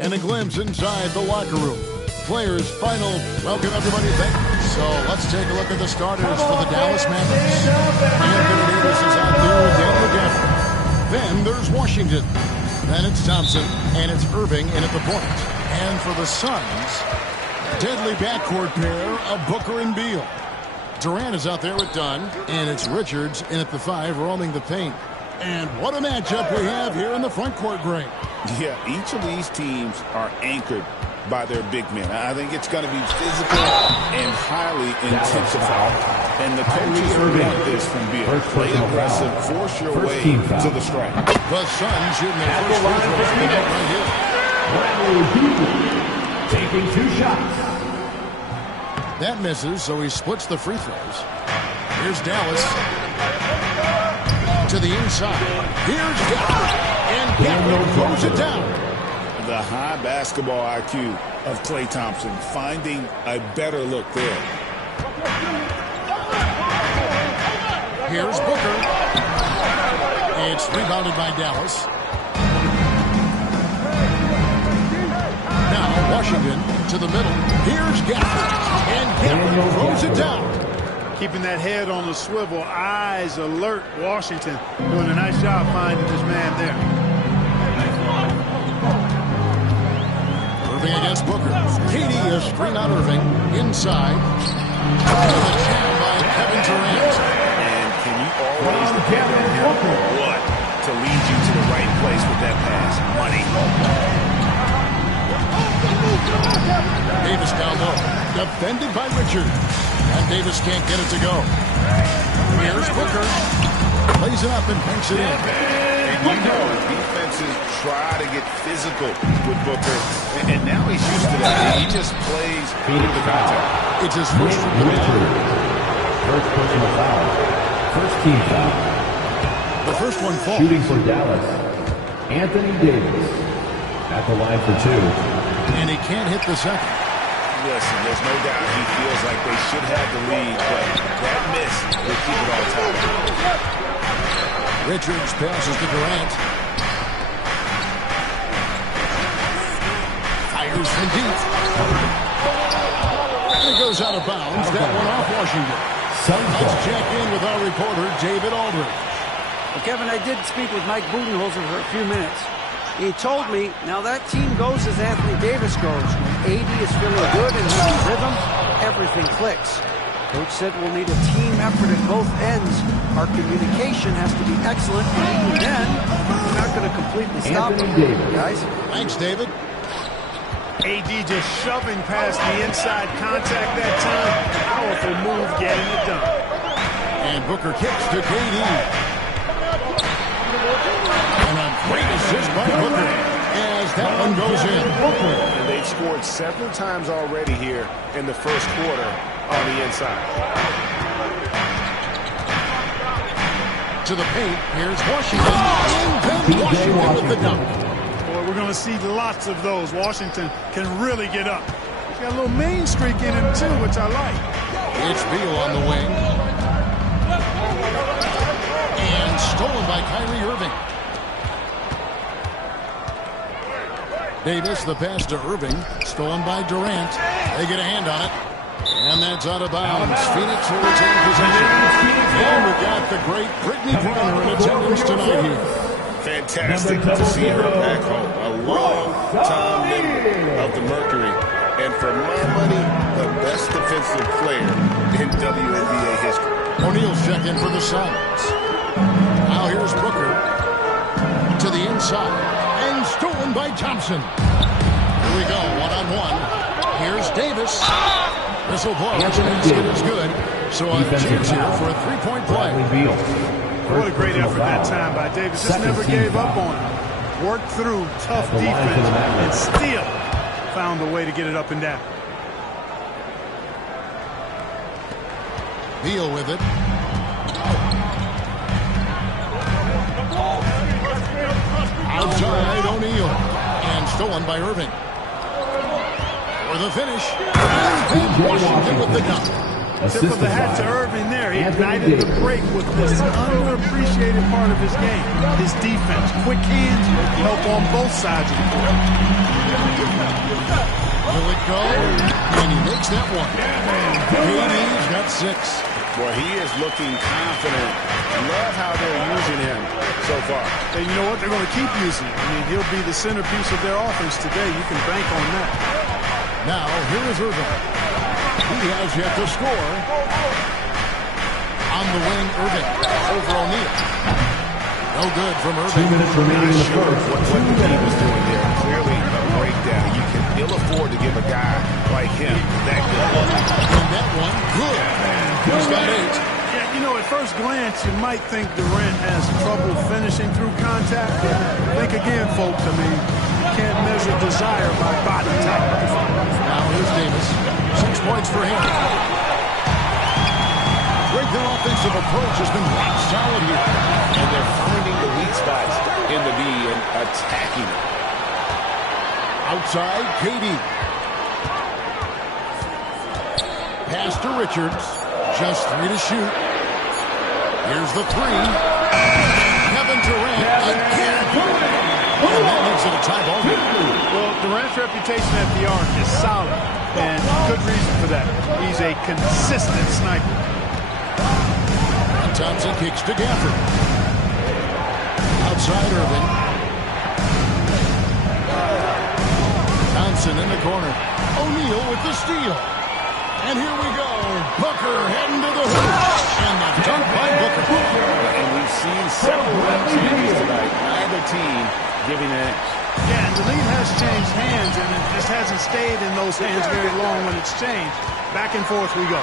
And a glimpse inside the locker room. Players' final welcome, everybody. So let's take a look at the starters for the Dallas Mavericks. Anthony Davis is out there with Daniel Gafford. Then there's Washington. Then it's Thompson, and it's Irving in at the point. And for the Suns, deadly backcourt pair of Booker and Beal. Durant is out there with Dunn, and it's Richards in at the 5, roaming the paint. And what a matchup we have here in the front court, Greg. Yeah, each of these teams are anchored by their big men. I think it's going to be physical and highly intensified. And the coaches want this from Beal. Play aggressive, force your way to the stripe. The Suns shooting their first free throw right here. Taking 2 shots. That misses, so he splits the free throws. Here's Dallas. To the inside. Here's Gafford. And Gafford throws it down. The high basketball IQ of Klay Thompson, finding a better look there. Here's Booker. It's rebounded by Dallas. Now Washington to the middle. Here's Gafford. And Gafford throws it down. Keeping that head on the swivel, eyes alert. Washington doing a nice job finding this man there. Irving against Booker. KD is screen on Irving. Inside. And the jam by Kevin Durant. And can you always depend on him? What? To lead you to the right place with that pass. Money. Davis down low. Defended by Richards. And Davis can't get it to go. Here's Booker. Plays it up and banks it in. And you know defenses try to get physical with Booker. And now he's used to that. He just plays through the contact. It's his first First personal foul. First team foul. The first one falls. Shooting for Dallas, Anthony Davis. At the line for 2. And he can't hit the second. Listen, there's no doubt he feels like they should have the lead, but that miss will keep it all tight. Richards passes to Durant. Fires from deep. And it goes out of bounds. That one off Washington. Let's check in with our reporter, David Aldridge. Well, Kevin, I did speak with Mike Budenholzer for a few minutes. He told me, now that team goes as Anthony Davis goes. When AD is feeling good and he's in rhythm, everything clicks. Coach said we'll need a team effort at both ends. Our communication has to be excellent, and even then, we're not going to completely stop them, guys. Thanks, David. AD just shoving past the inside contact that time. Powerful move getting it done. And Booker kicks to KD. And a great assist by Booker as that one goes in. And they've scored several times already here in the first quarter on the inside. To the paint, here's Washington. And Washington with the dunk. Boy, we're going to see lots of those. Washington can really get up. He's got a little main streak in him, too, which I like. It's Beal on the wing. And stolen by Kyrie Irving. Davis, the pass to Irving. Stolen by Durant. They get a hand on it. And that's out of bounds. Phoenix will retain possession. And we've got the great Brittany Griner in attendance tonight here. Fantastic to see her back home. A long-time member of the Mercury. And for my money, the best defensive player in WNBA history. O'Neal's check in for the Suns. Now here's Booker to the inside. And stolen by Thompson. Here we go, one-on-one. Here's Davis. Whistle blows. Basket is good. So a chance here for a three-point play. What a great effort that time by Davis. Just never gave up on him. Worked through tough defense and still found a way to get it up and down. Beal with it. Outside O'Neal. And stolen by Irving. For the finish. And Washington with the dunk. Tip of the hat to Irving there. He ignited the break with this underappreciated part of his game. His defense, quick hands, help on both sides of the court. Will it go? And he makes that one. KD's got 6. Well, he is looking confident. Love how they're using him so far. And you know what? They're going to keep using him. I mean, he'll be the centerpiece of their offense today. You can bank on that. Now, here is Irving. He has yet to score. On the wing, Irving over O'Neal. No good from Irving. 2 minutes remaining in the first. What the team is doing there. Clearly a breakdown. You can ill afford to give a guy like him that good. And that one, good. He's got 8. Yeah, you know, at first glance, you might think Durant has trouble finishing through contact. Think again, folks. I mean, you can't measure desire by body type. Now here's Davis. 6 points for him. Their offensive approach has been rock solid here. And they're finding the weak spots in the D and attacking it. Outside, KD. Pass to Richards. Just 3 to shoot. Here's the 3. Kevin Durant again. And that makes it a tie ball game. Well, Durant's reputation at the arc is solid, and good reason for that. He's a consistent sniper. Thompson kicks to Gafford. Outside Irving. Thompson in the corner. O'Neal with the steal. And here we go. Booker heading to the hoop. And the dunk by Booker. And we've seen several changes tonight. Neither team giving an edge. Yeah, and the lead has changed hands, and it just hasn't stayed in those hands very long when it's changed. Back and forth we go.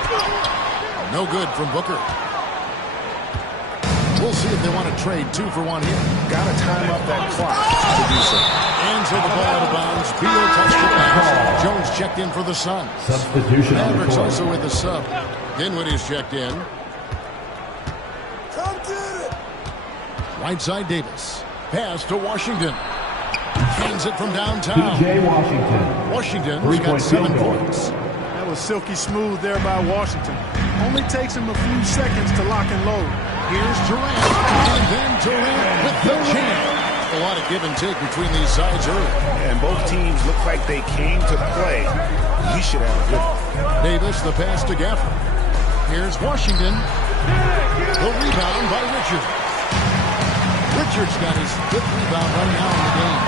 No good from Booker. We'll see if they want to trade 2 for 1 here. Got to time up that clock to do so. Hands of the ball out of bounds. Beal touched it last. Jones checked in for the Suns. Substitution. Mavericks also with the sub. Dinwiddie's checked in. Right side Davis. Pass to Washington. Hands it from downtown. P.J. Washington. Washington's got 7 points. That was silky smooth there by Washington. Only takes him a few seconds to lock and load. Here's Durant, and then Durant with the jam. A lot of give and take between these sides early. And both teams look like they came to play. He should have a good one. Davis, the pass to Gafford. Here's Washington. The rebound by Richards. Richards got his 5th rebound right now in the game.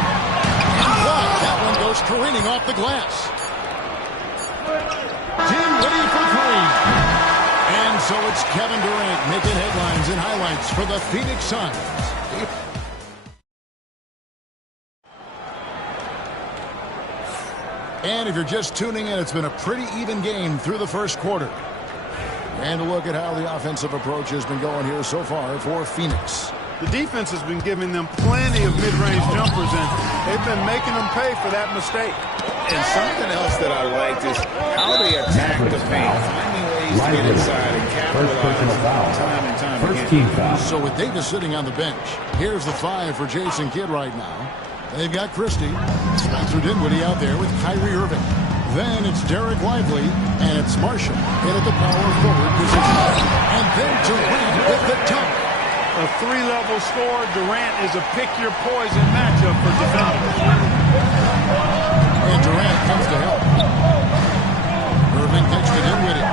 And blocked. That one goes careening off the glass. Dinwiddie for 3. And so it's Kevin Durant making headlines and highlights for the Phoenix Suns. And if you're just tuning in, it's been a pretty even game through the first quarter. And a look at how the offensive approach has been going here so far for Phoenix. The defense has been giving them plenty of mid-range jumpers, and they've been making them pay for that mistake. And something else that I liked is how they attack the paint, finding ways to get inside and capitalize time and time again. First team foul. So with Davis sitting on the bench, here's the 5 for Jason Kidd right now. They've got Christie, Spencer Dinwiddie out there with Kyrie Irving. Then it's Derek Lively, and it's Marshall in at the power forward position. And then Durant with the dunk. A 3-level score. Durant is a pick-your-poison matchup for defenders. And Durant comes to help. Irving kicks to Dinwiddie.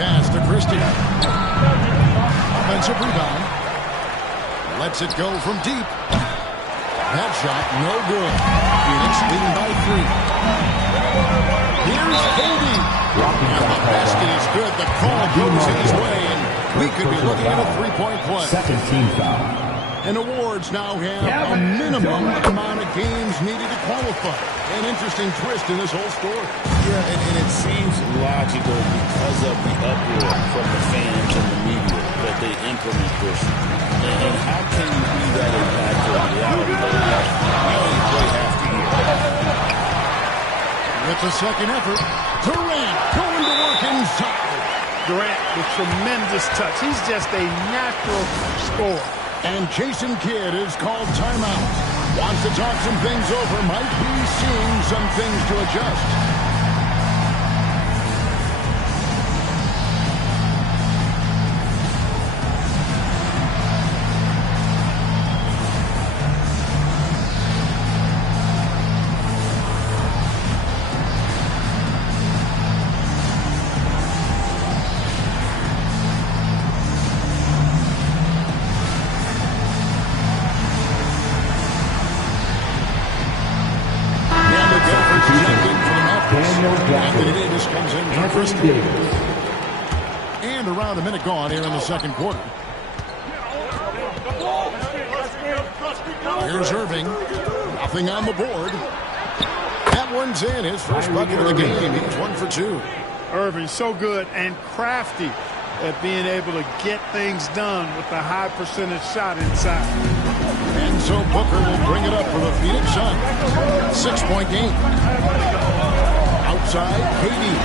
Pass to Christie. Offensive rebound. Lets it go from deep. That shot, no good. Phoenix leading by 3. Here's KD. And the basket is good. The call goes his way, and we could be looking at a 3-point play. Second team foul. And awards now have a minimum amount of games needed to qualify. An interesting twist in this whole story. Yeah, and it seems logical because of the uproar from the fans and the media that they implement this. And how can you be that impactful in reality? You only play half the year. With the second effort, Durant going to work inside. Durant with tremendous touch. He's just a natural scorer. And Jason Kidd is called timeout. Wants to talk some things over. Might be seeing some things to adjust. comes in for Crystal. And around a minute gone here in the second quarter. Here's Irving. Nothing on the board. That one's in. His first bucket of the game. He's 1 for 2. Irving so good and crafty at being able to get things done with the high percentage shot inside. And so Booker will bring it up for the Phoenix Suns. 6-point game. Outside, Katie.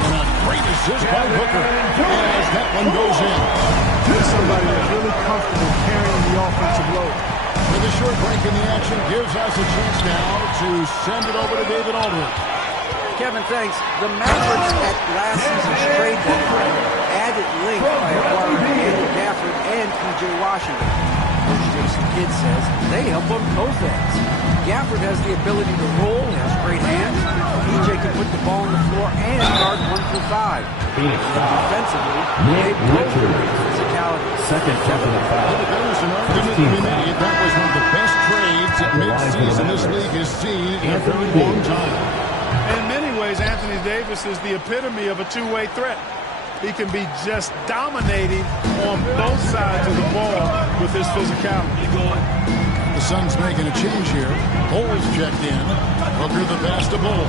And a great assist by Booker as that one goes in. Here's somebody that's really comfortable carrying the offensive load. With a short break in the action gives us a chance now to send it over to David Aldridge. Kevin, thanks. The Mavericks at last season's trade deadline added length by acquiring Andrew Gafford and P.J. Washington. Coach Jason Kidd says they help on both ends. Gafford has the ability to roll, has great hands. P.J. can put the ball on the floor and guard 1 through 5. And defensively, they both bring physicality. Second foul. There was an argument to be made. That was one of the best trades at midseason this league has seen in a very long time. In many ways, Anthony Davis is the epitome of a two-way threat. He can be just dominating on both sides of the ball with his physicality. The Suns making a change here. Bull's checked in. Booker the pass to Bull.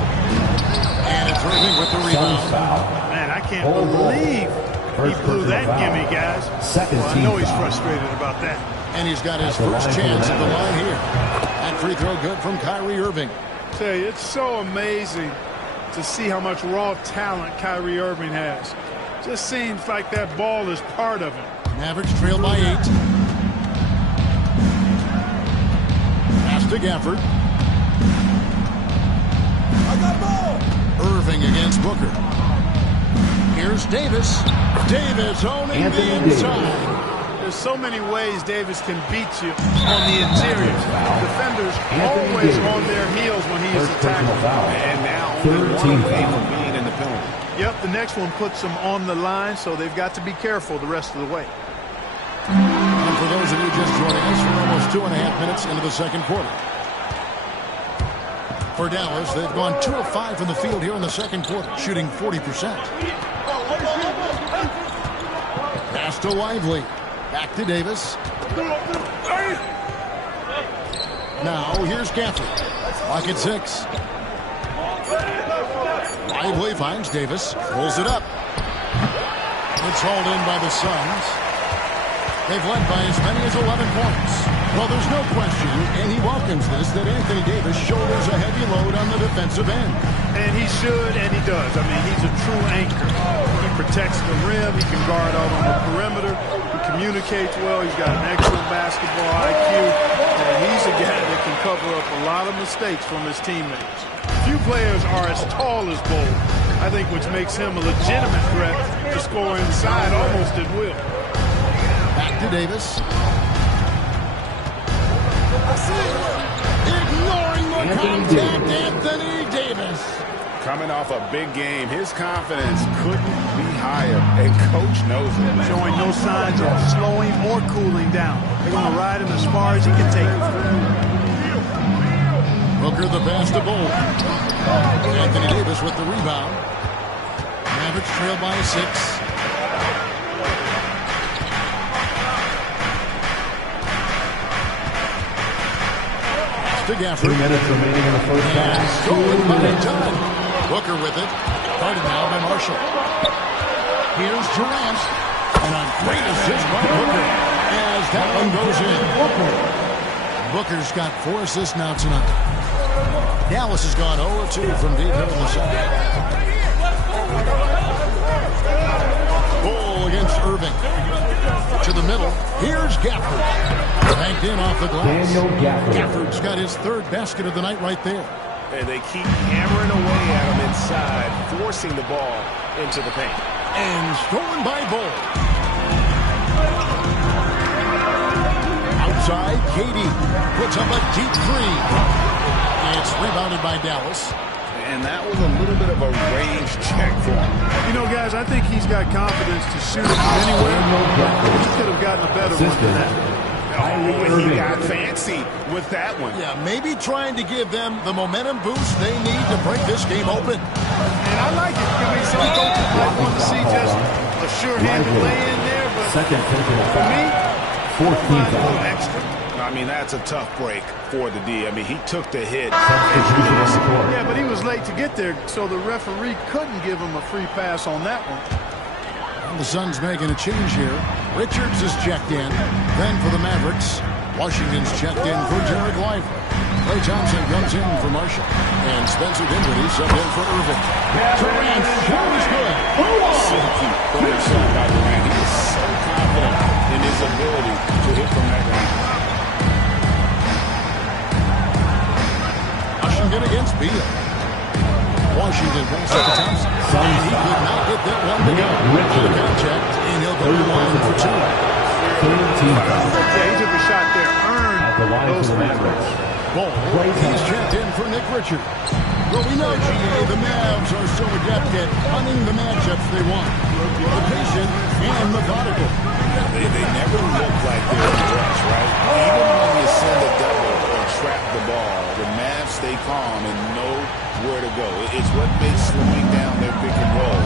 And it's Irving with the rebound. Man, I can't believe he blew that gimme, guys. Well, I know he's frustrated about that. And he's got his first chance at the line here. That free throw good from Kyrie Irving. I tell you, it's so amazing to see how much raw talent Kyrie Irving has. Just seems like that ball is part of him. Mavericks trail by 8. Pass to Gafford. I got ball. Irving against Booker. Here's Davis. Davis owning the inside. There's so many ways Davis can beat you on the interior. Defenders always on their heels when he is attacking. And now only 1 away from being in the penalty. Yep, the next one puts them on the line, so they've got to be careful the rest of the way. And for those of you just joining us, we're almost 2.5 minutes into the second quarter. For Dallas, they've gone 2 of 5 from the field here in the second quarter, shooting 40%. Pass to Lively. Back to Davis. Now here's Gafford. Clock at 6. Lively finds Davis. Pulls it up. It's hauled in by the Suns. They've led by as many as 11 points. Well, there's no question, and he welcomes this, that Anthony Davis shoulders a heavy load on the defensive end. And he should, and he does. I mean, he's a true anchor. He protects the rim. He can guard out on the perimeter. He communicates well. He's got an excellent basketball IQ. And he's a guy that can cover up a lot of mistakes from his teammates. Few players are as tall as Bull, I think, which makes him a legitimate threat to score inside almost at will. Back to Davis. Ignoring the contact, Anthony Davis. Coming off a big game, his confidence couldn't be higher, and Coach knows it. Showing no signs of slowing or cooling down. They're going to ride him as far as he can take him. Booker the pass to Bull. Anthony Davis with the rebound. Mavericks trail by 6. To Gafford. 2 minutes remaining in the first half. Stolen by John. Booker with it. Guarded now by Marshall. Here's Durant. And a great assist by Booker as that one goes in. Booker's got 4 assists now tonight. Dallas has gone 0-2 from deep here in the second. Bull against Irving. To the middle. Here's Gafford. Banked in off the glass. Daniel Gafford. Gafford's got his 3rd basket of the night right there. And they keep hammering away at him inside, forcing the ball into the paint. And stolen by Bull. Outside, Katie puts up a deep 3. It's rebounded by Dallas. And that was a little bit of a range check for him. You know, guys, I think he's got confidence to shoot it from anywhere. He could have gotten a better one than that. Oh, he got fancy with that one. Yeah, maybe trying to give them the momentum boost they need to break this game open. And I like it. I mean, some coaches might want to see just a sure-handed lay in there, but for me, a little extra. I mean, that's a tough break for the D. I mean, he took the hit. Yeah, but he was late to get there, so the referee couldn't give him a free pass on that one. Well, the Suns making a change here. Richards is checked in. Then for the Mavericks, Washington's checked in for Jarrett Lively. Klay Thompson comes in for Marshall. And Spencer Dinwiddie subbed in for Irving. Durant shot good. Great shot by Durant. He is so confident in his ability to hit from that range. Washington against Beal. Washington brings up to Thompson. And he could not get that one to go. The contact, and he'll go to 1 for 2. Yeah, he took a shot there. Earned those free throws. Ball, he's checked in for Nick Richards. Well, we know, GA, the Mavs are so adept at hunting the matchups they want. They're patient and methodical. They never look like they're in a rush, right? Even when you send a double or trap the ball, the Mavs stay calm and know where to go. It's what makes slowing down their pick and roll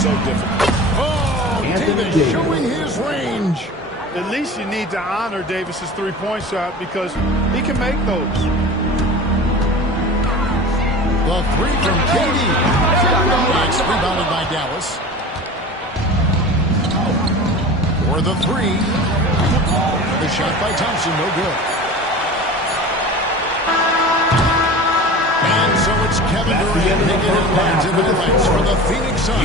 so difficult. Oh, Davis showing his range. At least you need to honor Davis's three-point shot because he can make those. The three from KD. Nice, rebounded by Dallas. For the three. The shot by Thompson, no good. And so it's Kevin Durant making headlines into the ranks for the Phoenix Suns.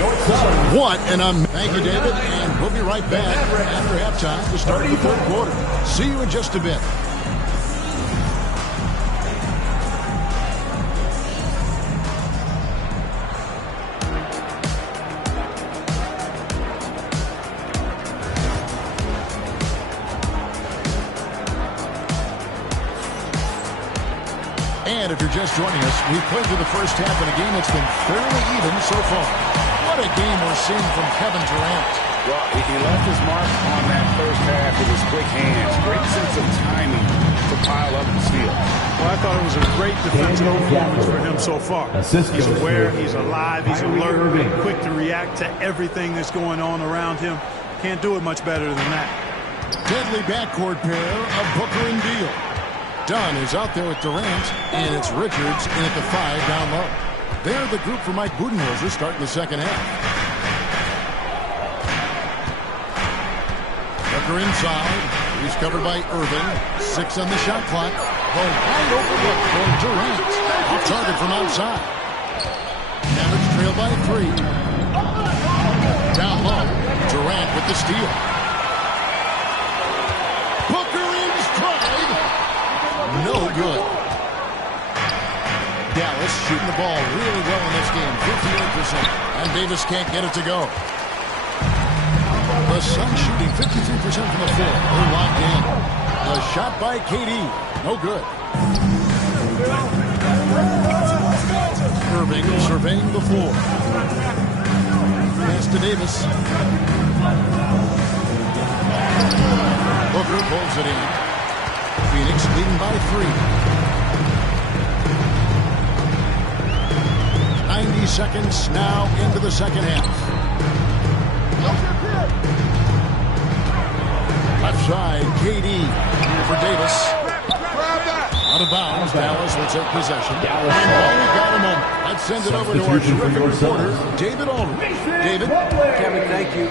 What an thank you, David, and we'll be right back after halftime to start the third quarter. See you in just a bit. And if you're just joining us, we've played through the first half in a game that's been fairly even so far. What a game we're seeing from Kevin Durant. Well, he left his mark on that first half with his quick hands. Great sense of timing to pile up and steal. Well, I thought it was a great defensive performance for him so far. He's aware, he's alive, he's alert, quick to react to everything that's going on around him. Can't do it much better than that. Deadly backcourt pair of Booker and Beal. Dunn is out there with Durant, and it's Richards in at the 5 down low. They're the group for Mike Budenholzer starting the second half. Booker inside. He's covered by Irving. 6 on the shot clock. The wide open look for Durant. Off target from outside. Mavericks trail by 3. Down low. Durant with the steal. Booker in stride. No good. Dallas shooting the ball really well in this game. 58%. And Davis can't get it to go. The Suns shooting 53% from the floor. They're locked in. A shot by KD. No good. Irving surveying the floor. Pass to Davis. Booker pulls it in. Phoenix leading by 3. 90 seconds now into the second half. Left side, KD here for Davis. Out of bounds, Dallas will take possession. And while we've got a moment, let's send it over to our terrific reporter, David Aldridge. David? Kevin, thank you.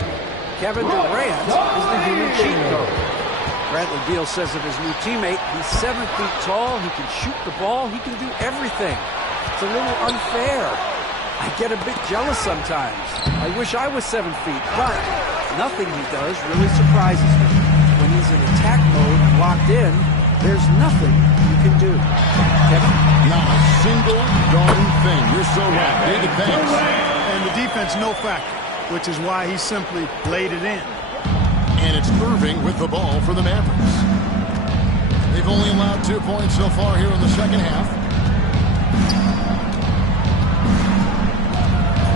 Kevin Durant is the human cheat code. Bradley Beal says of his new teammate, he's 7 feet tall, he can shoot the ball, he can do everything. It's a little unfair. I get a bit jealous sometimes. I wish I was 7 feet, but nothing he does really surprises me. When he's in attack mode and locked in, there's nothing you can do. Kevin? Not a single darn thing. You're so right. David, thanks. And the defense, no factor, which is why he simply laid it in. And it's Irving with the ball for the Mavericks. They've only allowed 2 points so far here in the second half.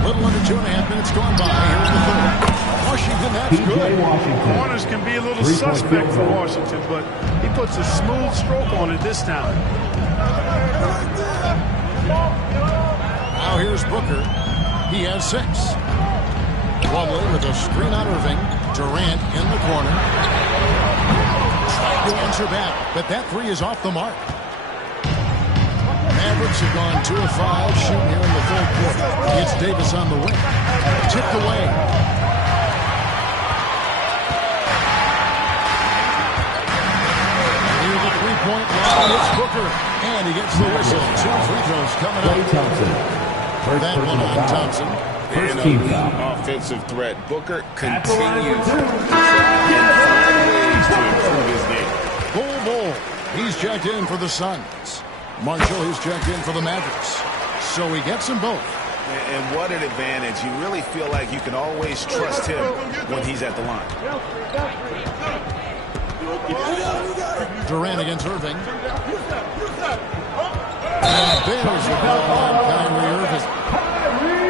A little under 2.5 minutes gone by here in the third. Washington, that's good. Washington. Corners can be a little 3-point suspect for field goal. Washington, but he puts a smooth stroke on it this time. Now here's Booker. He has 6. Plumlee with a screen on Irving. Durant in the corner. Trying to answer back, but that 3 is off the mark. Mavericks have gone 2 of 5 shooting here in the third quarter. It's Davis on the wing. Tipped away. Near the three-point line, it's Booker. And he gets the whistle. 2 free throws coming up. That one on Thompson. First And team a foul. offensive threat. Booker continues to try and find ways to improve his game. Bull. He's checked in for the Suns. Marshall, he's checked in for the Mavericks. So he gets them both. And what an advantage. You really feel like you can always trust him when he's at the line. Durant against Irving. And there's the ball on Kyrie Irving.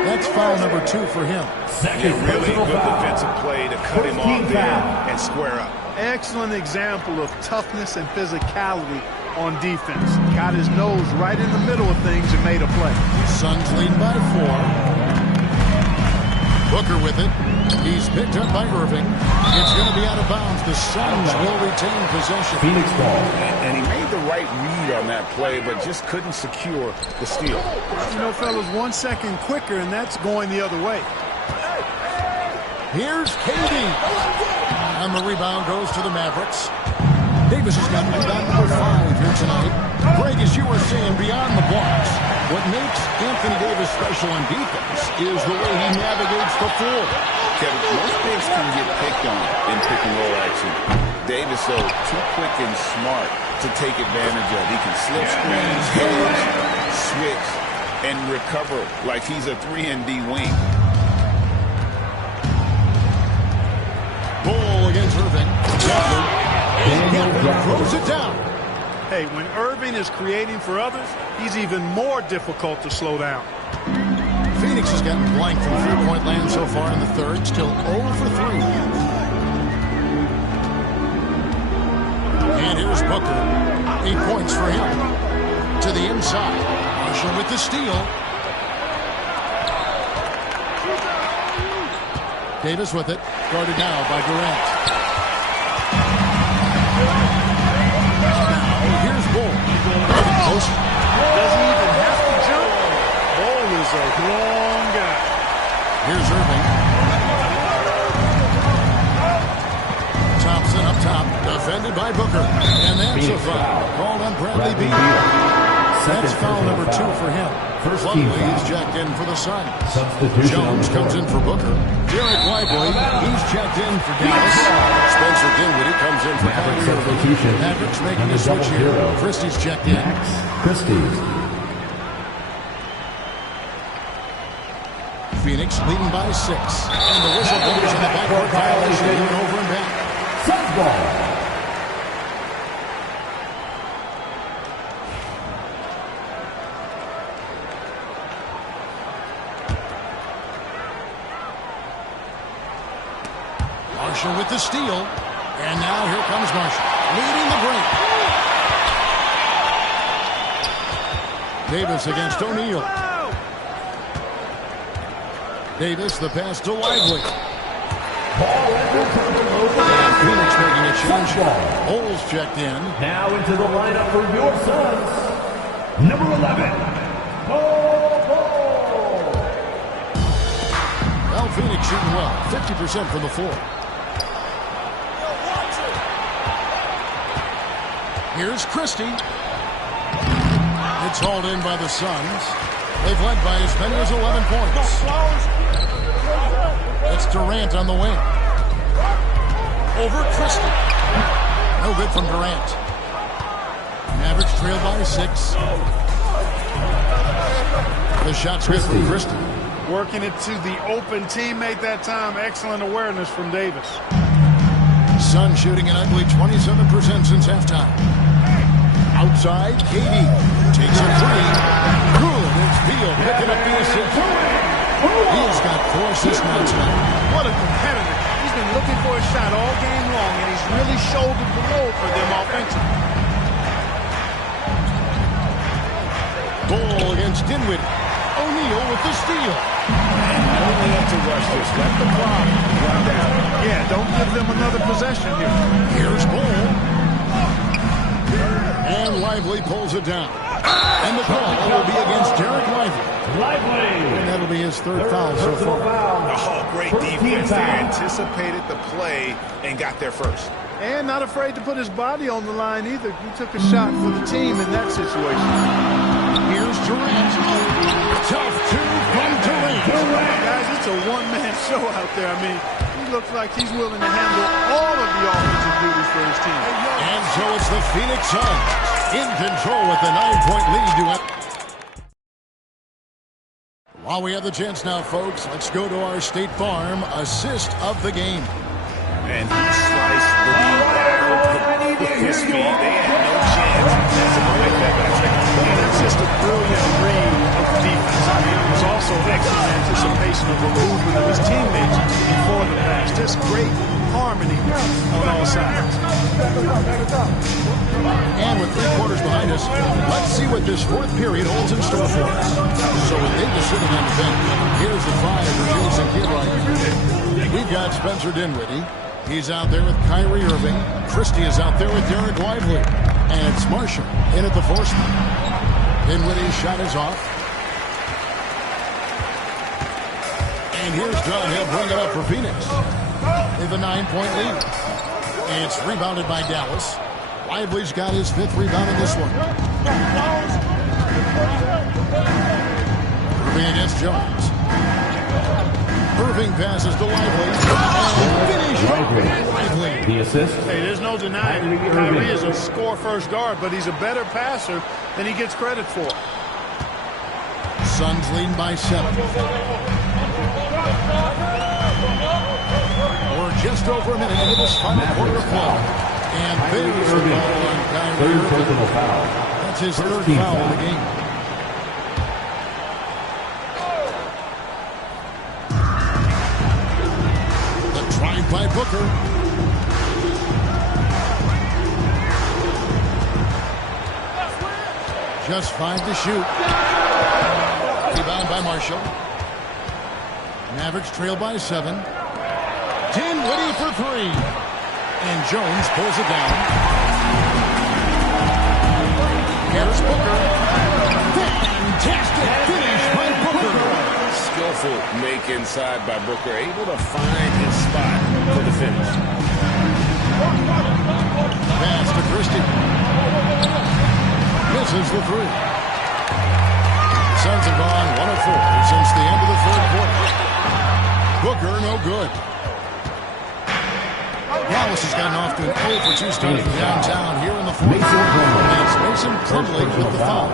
That's foul number 2 for him. A really good defensive play to cut him off there and square up. Excellent example of toughness and physicality on defense. Got his nose right in the middle of things and made a play. Suns lead by 4. Booker with it. He's picked up by Irving. It's going to be out of bounds. The Suns will retain possession. Phoenix ball. And he made the right read on that play, but just couldn't secure the steal. You know, fellas, 1 second quicker, and that's going the other way. Here's KD. And the rebound goes to the Mavericks. Davis has got rebound number 5 here tonight. Greg, as you were saying, beyond the blocks, what makes Anthony Davis special on defense is the way he navigates the floor. Kevin, most bigs can get picked on in pick-and-roll action. Davis, though, too quick and smart to take advantage of. He can slip screens, hedge, switch, and recover like he's a 3-and-D wing. Bull against Irving. Gafford throws it down. Hey, when Irving is creating for others, he's even more difficult to slow down. Phoenix has gotten blank from three-point land so far in the third. Still 0 for 3. And here's Booker. 8 points for him. To the inside. Marshall with the steal. Davis with it. Guarded now by Durant. Now here's Bull. Doesn't even have to jump. Bull is a long guy. Here's Irving. Thompson up top. Defended by Booker. And that's a foul. Called on Bradley Beal. That's foul number 2 for him. First team Plumlee foul. is checked in for the Suns. Substitution Jones comes in for Booker. Derek Lively, he's checked in for Dallas. Spencer Dinwiddie comes in for Mavericks Kyrie Irving. substitution. Mavericks making Number a switch here. 00. Christie's checked in. Max Christie. Phoenix leading by 6. And the whistle blows on the backcourt violation. Going over and back. Suns ball. Marshall with the steal. And now here comes Marshall. Leading the break. Davis against O'Neal. Davis, the pass to Lively. And Phoenix making a change. Holes checked in. Now into the lineup for your Suns. Number 11. Well, Phoenix shooting well. 50% from the floor. Here's Christie. It's hauled in by the Suns. They've led by as many as 11 points. It's Durant on the wing. Over Christie. No good from Durant. Mavericks trail by 6. The shot's good from Christie. Working it to the open teammate that time. Excellent awareness from Davis. Suns shooting an ugly 27% since halftime. Outside, KD takes a three. Good. It's Beal picking up the assist. Beal's got 4 assists now tonight. What a competitor. been looking for a shot all game long, and he's really shouldered the load for them offensively. Goal against Dinwiddie. O'Neal with the steal. And no need to rush this. Let the clock run down. Yeah, don't give them another possession here. Here's Bull. And Lively pulls it down. And the call will be against Derek Lively. And that'll be his third foul so far. Oh, great defense. They anticipated the play and got there first. And not afraid to put his body on the line either. He took a shot for the team in that situation. Here's Durant. Tough two from Durant. Guys, it's a one-man show out there. I mean, he looks like he's willing to handle all of the offensive duties for his team. And so it's the Phoenix Suns in control with the 9-point lead. While we have the chance now, folks, let's go to our State Farm assist of the game. And he sliced the lead with his speed. They had no chance to break that basket. And that's just a brilliant read of the defense. I mean, it was also excellent anticipation of the movement of his teammates before the pass. Just great harmony on all sides. And with 3 quarters behind us, let's see what this fourth period holds in store for us. So with Davis sitting on the bench, here's the 5 for Jason Kidd right here. We've got Spencer Dinwiddie. He's out there with Kyrie Irving. Christie is out there with Derek Lively. And it's Marshall in at the 4 spot. Dinwiddie's shot is off. And here's Dunn. He'll bring it up for Phoenix. With a 9-point lead. And it's rebounded by Dallas. Lively's got his 5th rebound in this one. Irving against Jones. Irving passes to Lively. The assist. Hey, there's no denying Kyrie is a score-first guard, but he's a better passer than he gets credit for. Suns leading by 7. We're just over a minute into this final quarter of play. And there's the ball on Kyrie Irving. That's his 3rd foul of the game. The drive by Booker. Just 5 to shoot. Rebound by Marshall. Mavericks trail by 7. Dinwiddie for 3. And Jones pulls it down. Here's Booker. Fantastic finish by Booker. Skillful make inside by Booker. Able to find his spot for the finish. Pass to Christie. Misses the 3. The Suns have gone 1 of 4 since the end of the 3rd quarter. Booker no good. Dallas has gotten off to an 0 for 2 start from downtown here in the 4th quarter. And it's Mason Plumlee with the foul.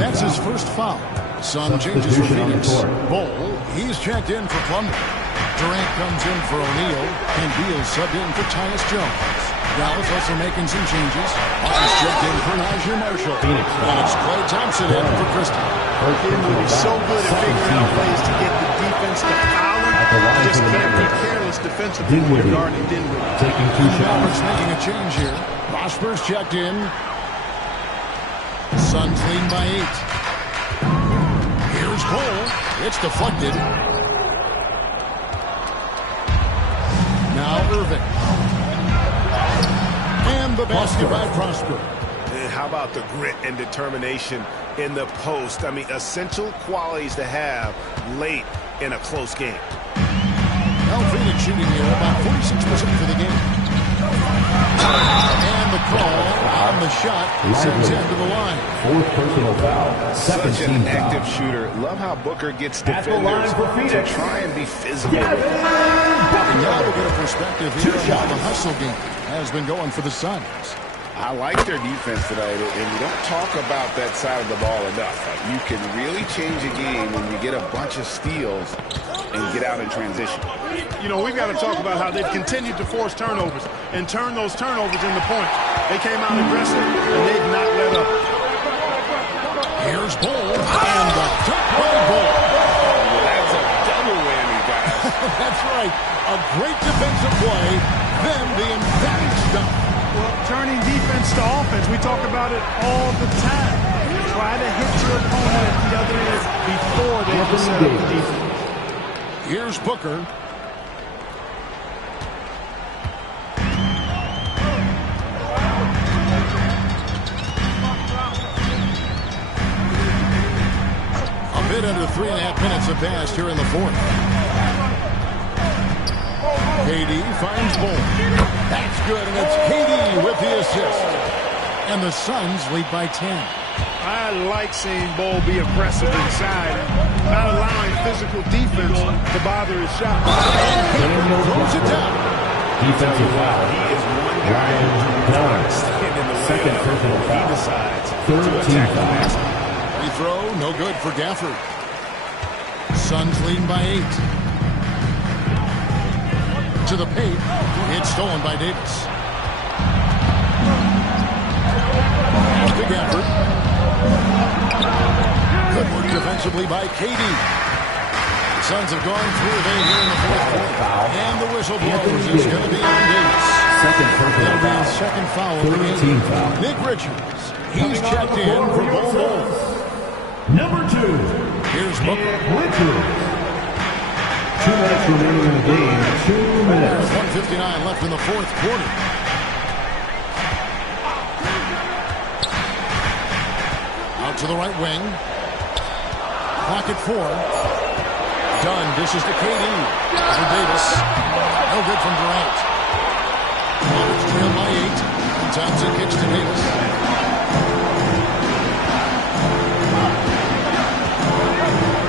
That's his 1st foul. Sun changes for Phoenix. Bull, he's checked in for Plumlee. Durant comes in for O'Neal. And Beal subbed in for Tyus Jones. Dallas also making some changes. Hawkins checked in for Najee Marshall. And it's Klay Thompson in for Christie. Dinwiddie's so good at figuring out ways to get the defense to foul him. Just can't be careless defensively regarding Dinwiddie. Taking 2 Roberts shots. making a change here. Prosper's checked in. Suns leading by 8. Here's Cole. It's deflected. Now Irving. And the basket by Prosper. How about the grit and determination in the post? I mean, essential qualities to have late in a close game. Now Phoenix shooting here about 46% for the game. And the call on the shot sends him to the line. 4th personal foul. Second Such team an active foul. shooter. Love how Booker gets At the line defenders for to Phoenix. try and be physical. And now we'll get a perspective here on how the hustle game has been going for the Suns. I like their defense tonight, and we don't talk about that side of the ball enough. You can really change a game when you get a bunch of steals and get out in transition. You know, we've got to talk about how they've continued to force turnovers and turn those turnovers into points. They came out aggressive, and they've not let up. Here's Bull, and the dunk by Bull. Well, that's a double whammy, guys. That's right. A A great defensive play, then the emphatic stop. Well, turning defense to offense, we talk about it all the time. Try to hit your opponent at the other end before they can set up the defense. Here's Booker. A bit under 3.5 minutes have passed here in the fourth. KD finds Bol. That's good, and it's KD with the assist. And the Suns lead by 10. I like seeing Bol be aggressive inside, not allowing physical defense to bother his shot. Throws it down. Defensive foul. He is one guy who stand in the way. Second personal He foul. decides Third to team attack the foul. basket. Free throw, no good for Gafford. Suns leading by 8. To the paint. It's stolen by Davis. To Gafford. Good work defensively by KD. Suns have gone 3 of 8 here in the fourth quarter. And the whistle blows. It's going to be on Davis. Second personal That'll be foul. his second foul of the Third team game. foul. Nick Richards. He's checked in for Bol. Number 2. Here's Booker. Richards. 2 minutes remaining in the game. 2 minutes. There's 1:59 left in the fourth quarter. Out to the right wing. Clock at 4. Dunn dishes to KD. For Davis. No good from Durant. It's trailed by 8. And Thompson kicks to Davis.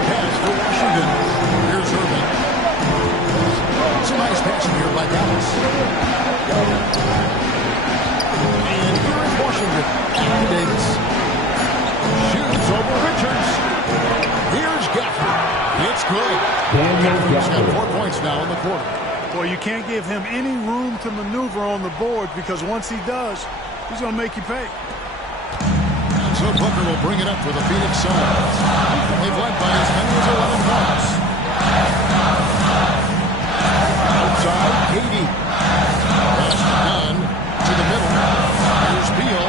Pass for Washington. Here's Irving. Some nice passing here by Dallas. And here is Washington. Back to Davis. Shoots over Richards. Here's Gafford. It's good. He's got 4 points now in the quarter. Well, you can't give him any room to maneuver on the board because once he does, he's going to make you pay. And so Booker will bring it up for the Phoenix Suns. They've led by as many as 11 points. Outside, KD. Pass to Dunn to the middle. Here's Beal.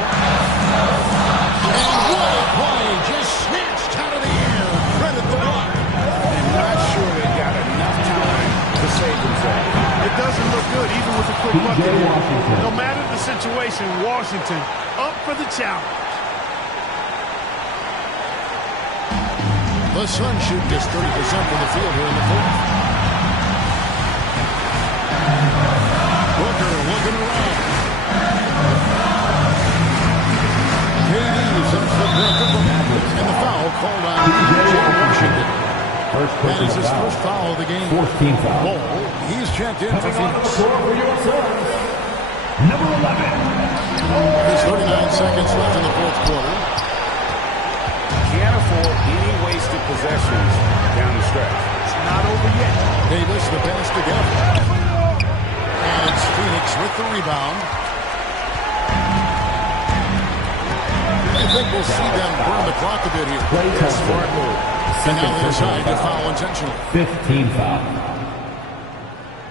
And what a play! Just snatched out of the air. Credit the block. And not sure they got enough time to save themselves. It doesn't look good, even with a quick bucket. No matter the situation, Washington up for the challenge. The Suns shoot just 30% from the field here in the fourth. Booker looking around. KD sends the Booker and the foul called on Washington. That is his first foul of the game. 14th foul. Bol, he's checked in for Phoenix. Number 11. There's 39 seconds left in the fourth quarter. Can't afford any wasted possessions down the stretch. It's not over yet. Davis, the pass together. And it's Phoenix with the rebound. I think we'll see them burn the clock a bit here. Smart move. And now inside to foul intentionally. 15th foul.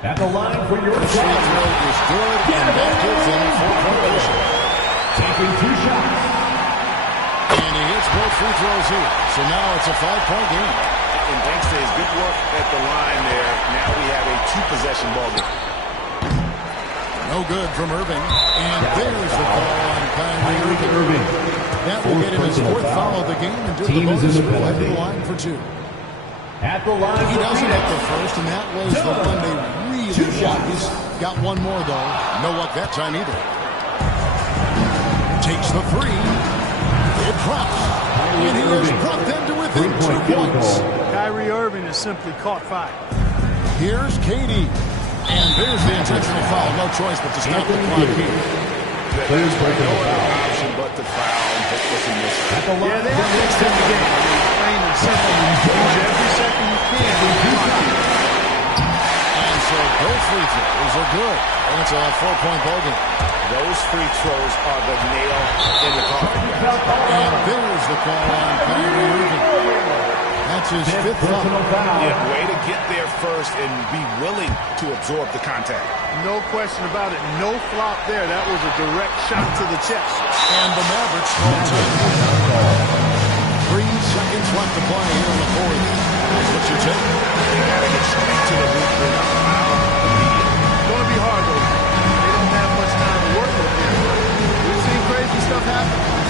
At the line for your The free shot. throw is good, and that gives them a 4-point position. Taking 2 shots. And he hits both free throws here. So now it's a 5-point game. And thanks to his good work at the line there, now we have a 2-possession ball game. No good from Irving. And there's the call on Kyrie Irving. That will get him his 4th foul of the game, and just the Team is bonus in the will head to the penalty. line for 2. At the line He for doesn't Phoenix. hit the first, and that was the one they really got. He's got one more, though. No luck that time either. Takes the 3. It drops. And he has brought them to within 2 points. Kyrie Irving has simply caught fire. Here's KD. And there's the intentional foul. No choice but to stop the clock here. Players breaking the foul. Option but to foul and hope for some miss. At the line Yeah, they have to extend the game. I mean, plain and simple. Use every second you can. And so both free throws are good. And it's a 4-point ball game. Those free throws are the nail in the coffin, guys. And there's the call on Kyrie Irving. That's That's his fifth personal foul. Yeah, way to get there first and be willing to absorb the contact. No question about it. No flop there. That was a direct shot to the chest. And the Mavericks call time. 3 seconds left to play here in the fourth. What's your take? They got to get straight to the hoop with a foul immediately. It's going to be hard, though. They don't have much time to work with here. We've seen crazy stuff happen.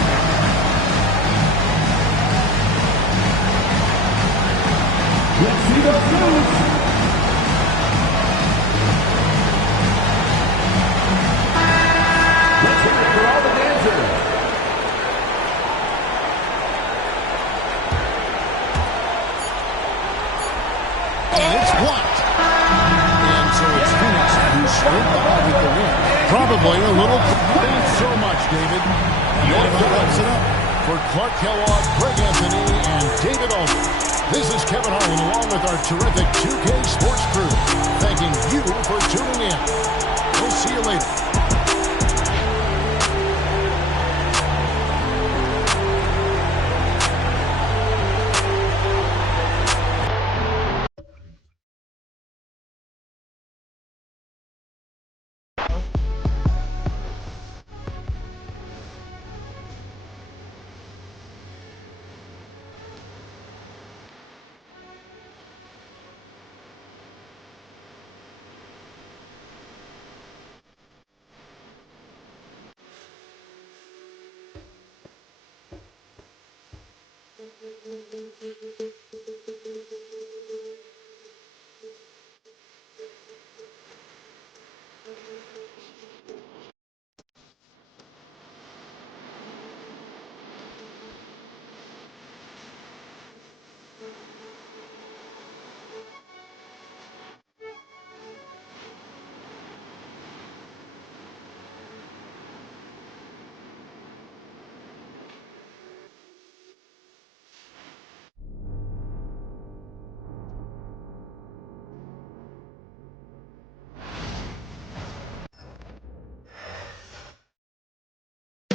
Let's see those moves. Let's hear it for all the dancers. And it's blocked. And so it's Phoenix who scraped by with the win. Probably a little. Thanks so much, David. And that about wraps it up. For Clark Kellogg, Greg Anthony, and David Aldridge. This is Kevin Harlan along with our terrific 2K Sports crew. Thanking you for tuning in. We'll see you later.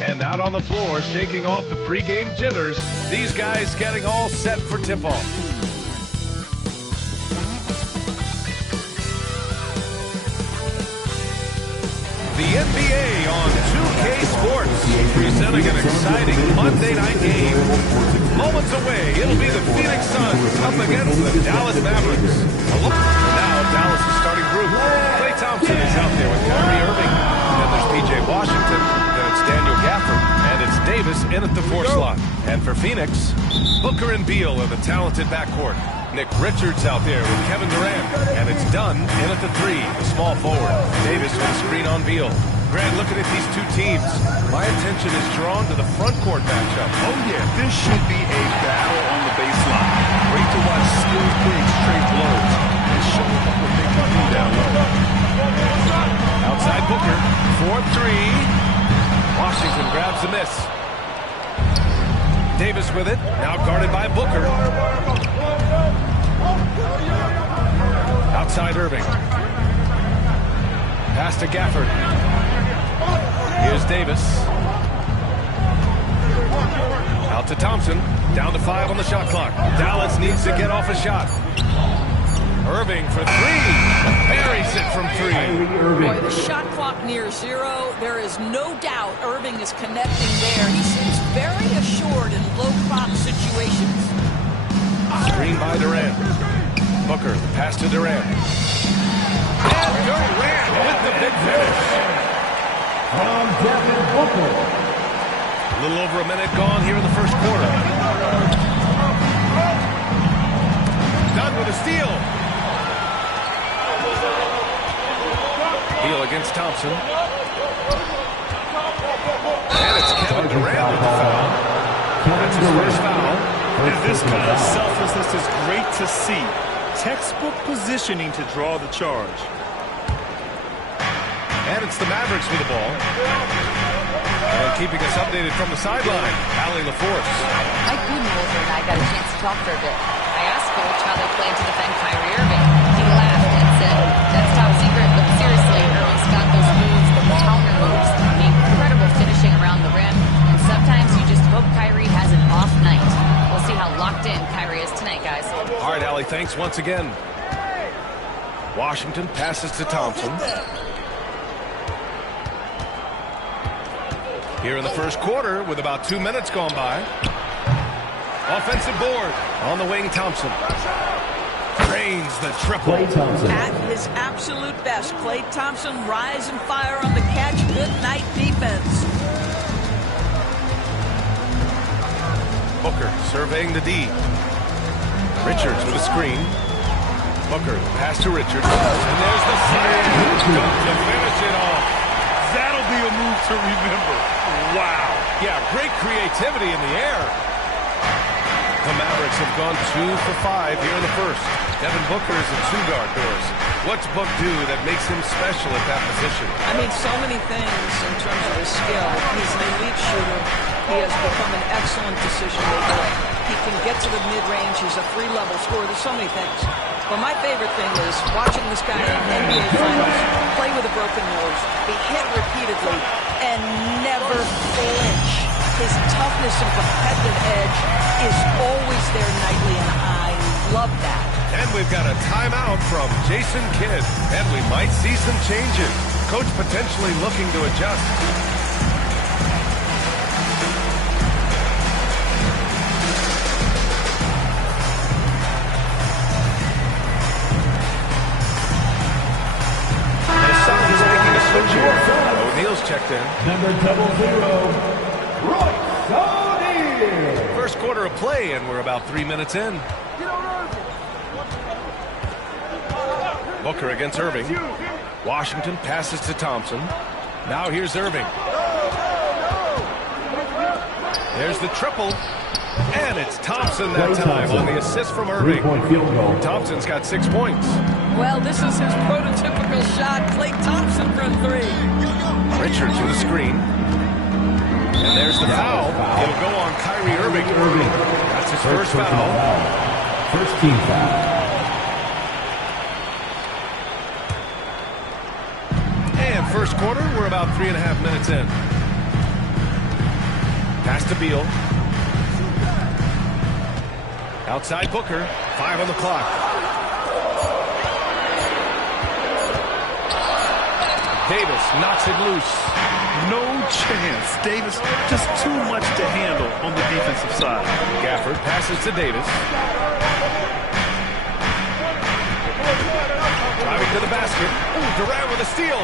And out on the floor, shaking off the pregame jitters, these guys getting all set for tip-off. The NBA on 2K Sports, presenting an exciting Monday night game. Moments away, it'll be the Phoenix Suns up against the Dallas Mavericks. Now Dallas' starting group. Klay Thompson is out there with Kyrie Irving. Then there's P.J. Washington. Then it's Daniel Gafford. And it's Davis in at the 4 slot. And for Phoenix, Booker and Beal in the talented backcourt. Nick Richards out there with Kevin Durant. And it's Dunn in at the 3, the small forward. Davis with a screen on Beal. Grant, looking at these two teams, my attention is drawn to the front court matchup. Oh, yeah, this should be a battle on the baseline. Great to watch skilled bigs trade blows and show what they can do down low. Outside Booker, 4-3. Washington grabs the miss. Davis with it, now guarded by Booker. Outside Irving. Pass to Gafford. Here's Davis. Out to Thompson. Down to 5 on the shot clock. Dallas needs to get off a shot. Irving for 3. Buries it from 3. Boy, the shot clock near 0. There is no doubt Irving is connecting there. He seems very assured in low clock situations. Screen by Durant. Booker, pass to Durant. And Durant with the big finish. From Devin Booker. A little over a minute gone here in the first quarter. Dunn with a steal. Beal against Thompson. And it's Kevin Durant with the foul. That's his first foul. And this kind of selflessness is great to see. Textbook positioning to draw the charge. And it's the Mavericks with the ball. And keeping us updated from the sideline, Allie LaForce. Mike Budenholzer and I got a chance to talk for a bit. I asked Coach how they plan to defend Kyrie Irving. He laughed and said, that's top secret, but seriously, Irving's got those moves, the counter moves, the incredible finishing around the rim, and sometimes you just hope Kyrie has an off night. We'll see how locked in Kyrie is tonight, guys. Mavs once again. Washington passes to Thompson. Here in the first quarter with about 2 minutes gone by. Offensive board on the wing. Thompson drains the triple. At his absolute best, Klay Thompson rise and fire on the catch. Good night defense. Booker surveying the D. Richards with a screen. Booker pass to Richards. And there's the slam to finish it off. That'll be a move to remember. Wow. Yeah, great creativity in the air. The Mavericks have gone 2 for 5 here in the first. Devin Booker is a two-guard course. What's Book do that makes him special at that position? I mean, so many things in terms of his skill. He's an elite shooter. He has become an excellent decision maker. He can get to the mid-range. He's a three-level scorer. There's so many things. But my favorite thing is watching this guy in NBA Finals play with a broken nose, be hit repeatedly, and never flinch. His toughness and competitive edge is always there nightly, and I love that. And we've got a timeout from Jason Kidd. And we might see some changes. Coach potentially looking to adjust. The Suns making a switch here. O'Neal's checked in. Number 00, Royce O'Neal. First quarter of play, and we're about 3 minutes in. Booker against Irving. Washington passes to Thompson. Now here's Irving. There's the triple. And it's Thompson that time on the assist from Irving. Thompson's got 6 points. Well, this is his prototypical shot. Klay Thompson from three. Richards with a screen. And there's the foul. It'll go on Kyrie Irving. That's his first foul. First team foul. And first quarter, we're about 3.5 minutes in. Pass to Beal. Outside Booker. 5 on the clock. Davis knocks it loose. No chance. Davis just too much to handle on the defensive side. Gafford passes to Davis. Driving to the basket. Ooh, Durant with a steal.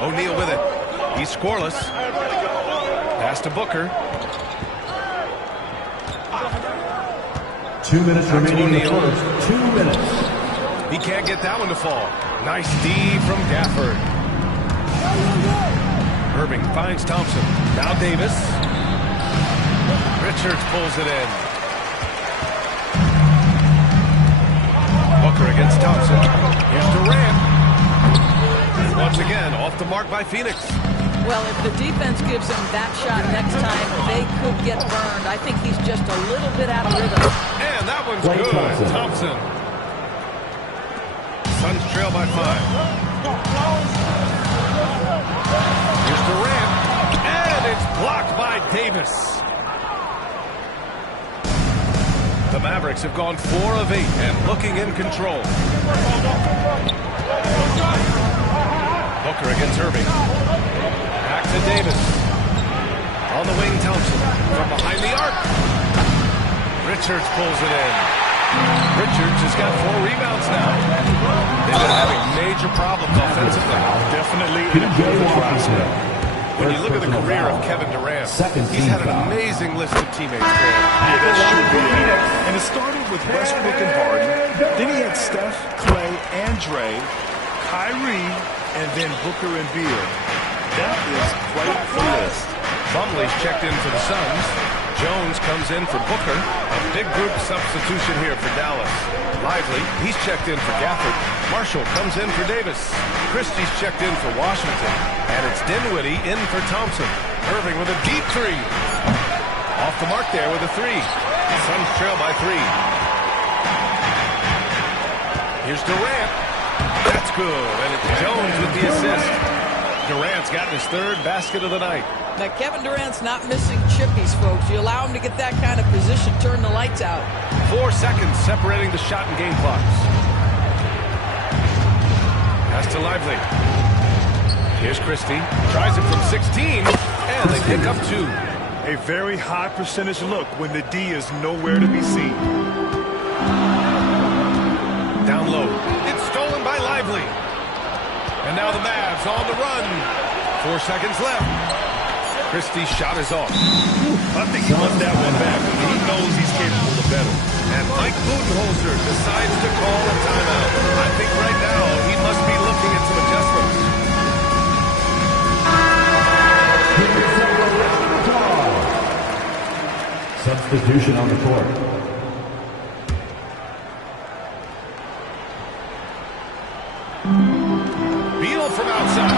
O'Neal with it. He's scoreless. Pass to Booker. 2 minutes remaining in the first. 2 minutes. He can't get that one to fall. Nice D from Gafford. Irving finds Thompson. Now Davis. Richards pulls it in. Booker against Thompson. Here's Durant. Once again, off the mark by Phoenix. Well, if the defense gives him that shot next time, they could get burned. I think he's just a little bit out of rhythm. And that one's good. Thompson. Suns trail by 5. Here's Durant. And it's blocked by Davis. The Mavericks have gone 4 of 8 and looking in control. Booker against Irving. Back to Davis. On the wing, Thompson. From behind the arc. Richards pulls it in. Richards has got 4 rebounds now. They've been having major problems offensively. Definitely an improvement roster. When you look at the career of Kevin Durant, he's had an amazing list of teammates. Yeah, that should be it. And it started with Westbrook and Harden. Then he had Steph, Klay, and Dre, Kyrie, and then Booker and Beal. That is quite the list. Plumlee's checked in for the Suns. Jones comes in for Booker. A big group substitution here for Dallas. Lively, he's checked in for Gafford. Marshall comes in for Davis. Christie's checked in for Washington. And it's Dinwiddie in for Thompson. Irving with a deep 3. Off the mark there with a 3. Suns trail by 3. Here's Durant. That's good. And it's Jones with the assist. Durant's gotten his third basket of the night. Now, Kevin Durant's not missing chippies, folks. You allow him to get that kind of position, turn the lights out. 4 seconds separating the shot and game clocks. Pass to Lively. Here's Christie. Tries it from 16, and they pick up 2. A very high percentage look when the D is nowhere to be seen. Down low. It's stolen by Lively. And now the Mavs on the run. 4 seconds left. Christie's shot is off. I think he wants that one back. He knows he's capable of better. And Mike Budenholzer decides to call a timeout. I think right now he must be looking at some adjustments. Substitution on the court. Beal from outside.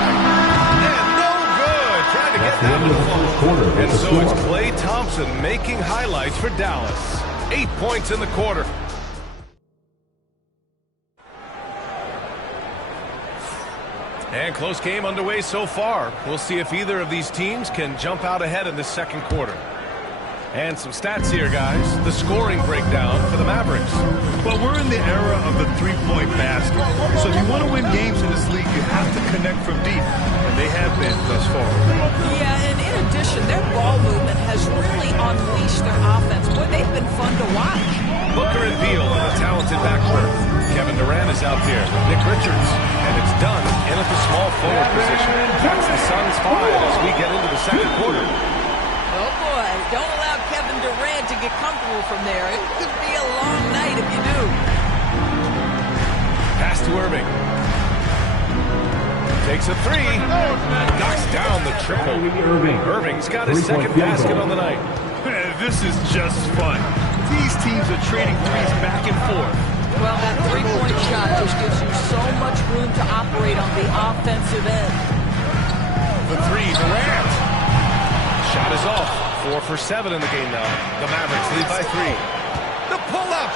And no good. Trying to get that one fall. And so it's Klay Thompson making highlights for Dallas. 8 points in the quarter. And close game underway so far. We'll see if either of these teams can jump out ahead in this second quarter. And some stats here, guys. The scoring breakdown for the Mavericks. Well, we're in the era of the three-point basket. So if you want to win games in this league, you have to connect from deep. And they have been thus far. Yeah, and in addition, their ball movement has really unleashed their offense. Boy, they've been fun to watch. Booker and Beal in a talented backcourt. Kevin Durant is out there. Nick Richards. And it's done in at the small forward position. That's the Suns' 5 as we get into the second quarter. Oh, boy. Don't allow Kevin Durant to get comfortable from there. It could be a long night if you do. Pass to Irving. Takes a 3. Knocks down the triple. Irving's got his second basket on the night. Man, this is just fun. These teams are trading threes back and forth. Well, that three-point shot just gives you so much room to operate on the offensive end. The 3, Durant. Shot is off. 4 for 7 in the game now. The Mavericks lead by 3. The pull-up.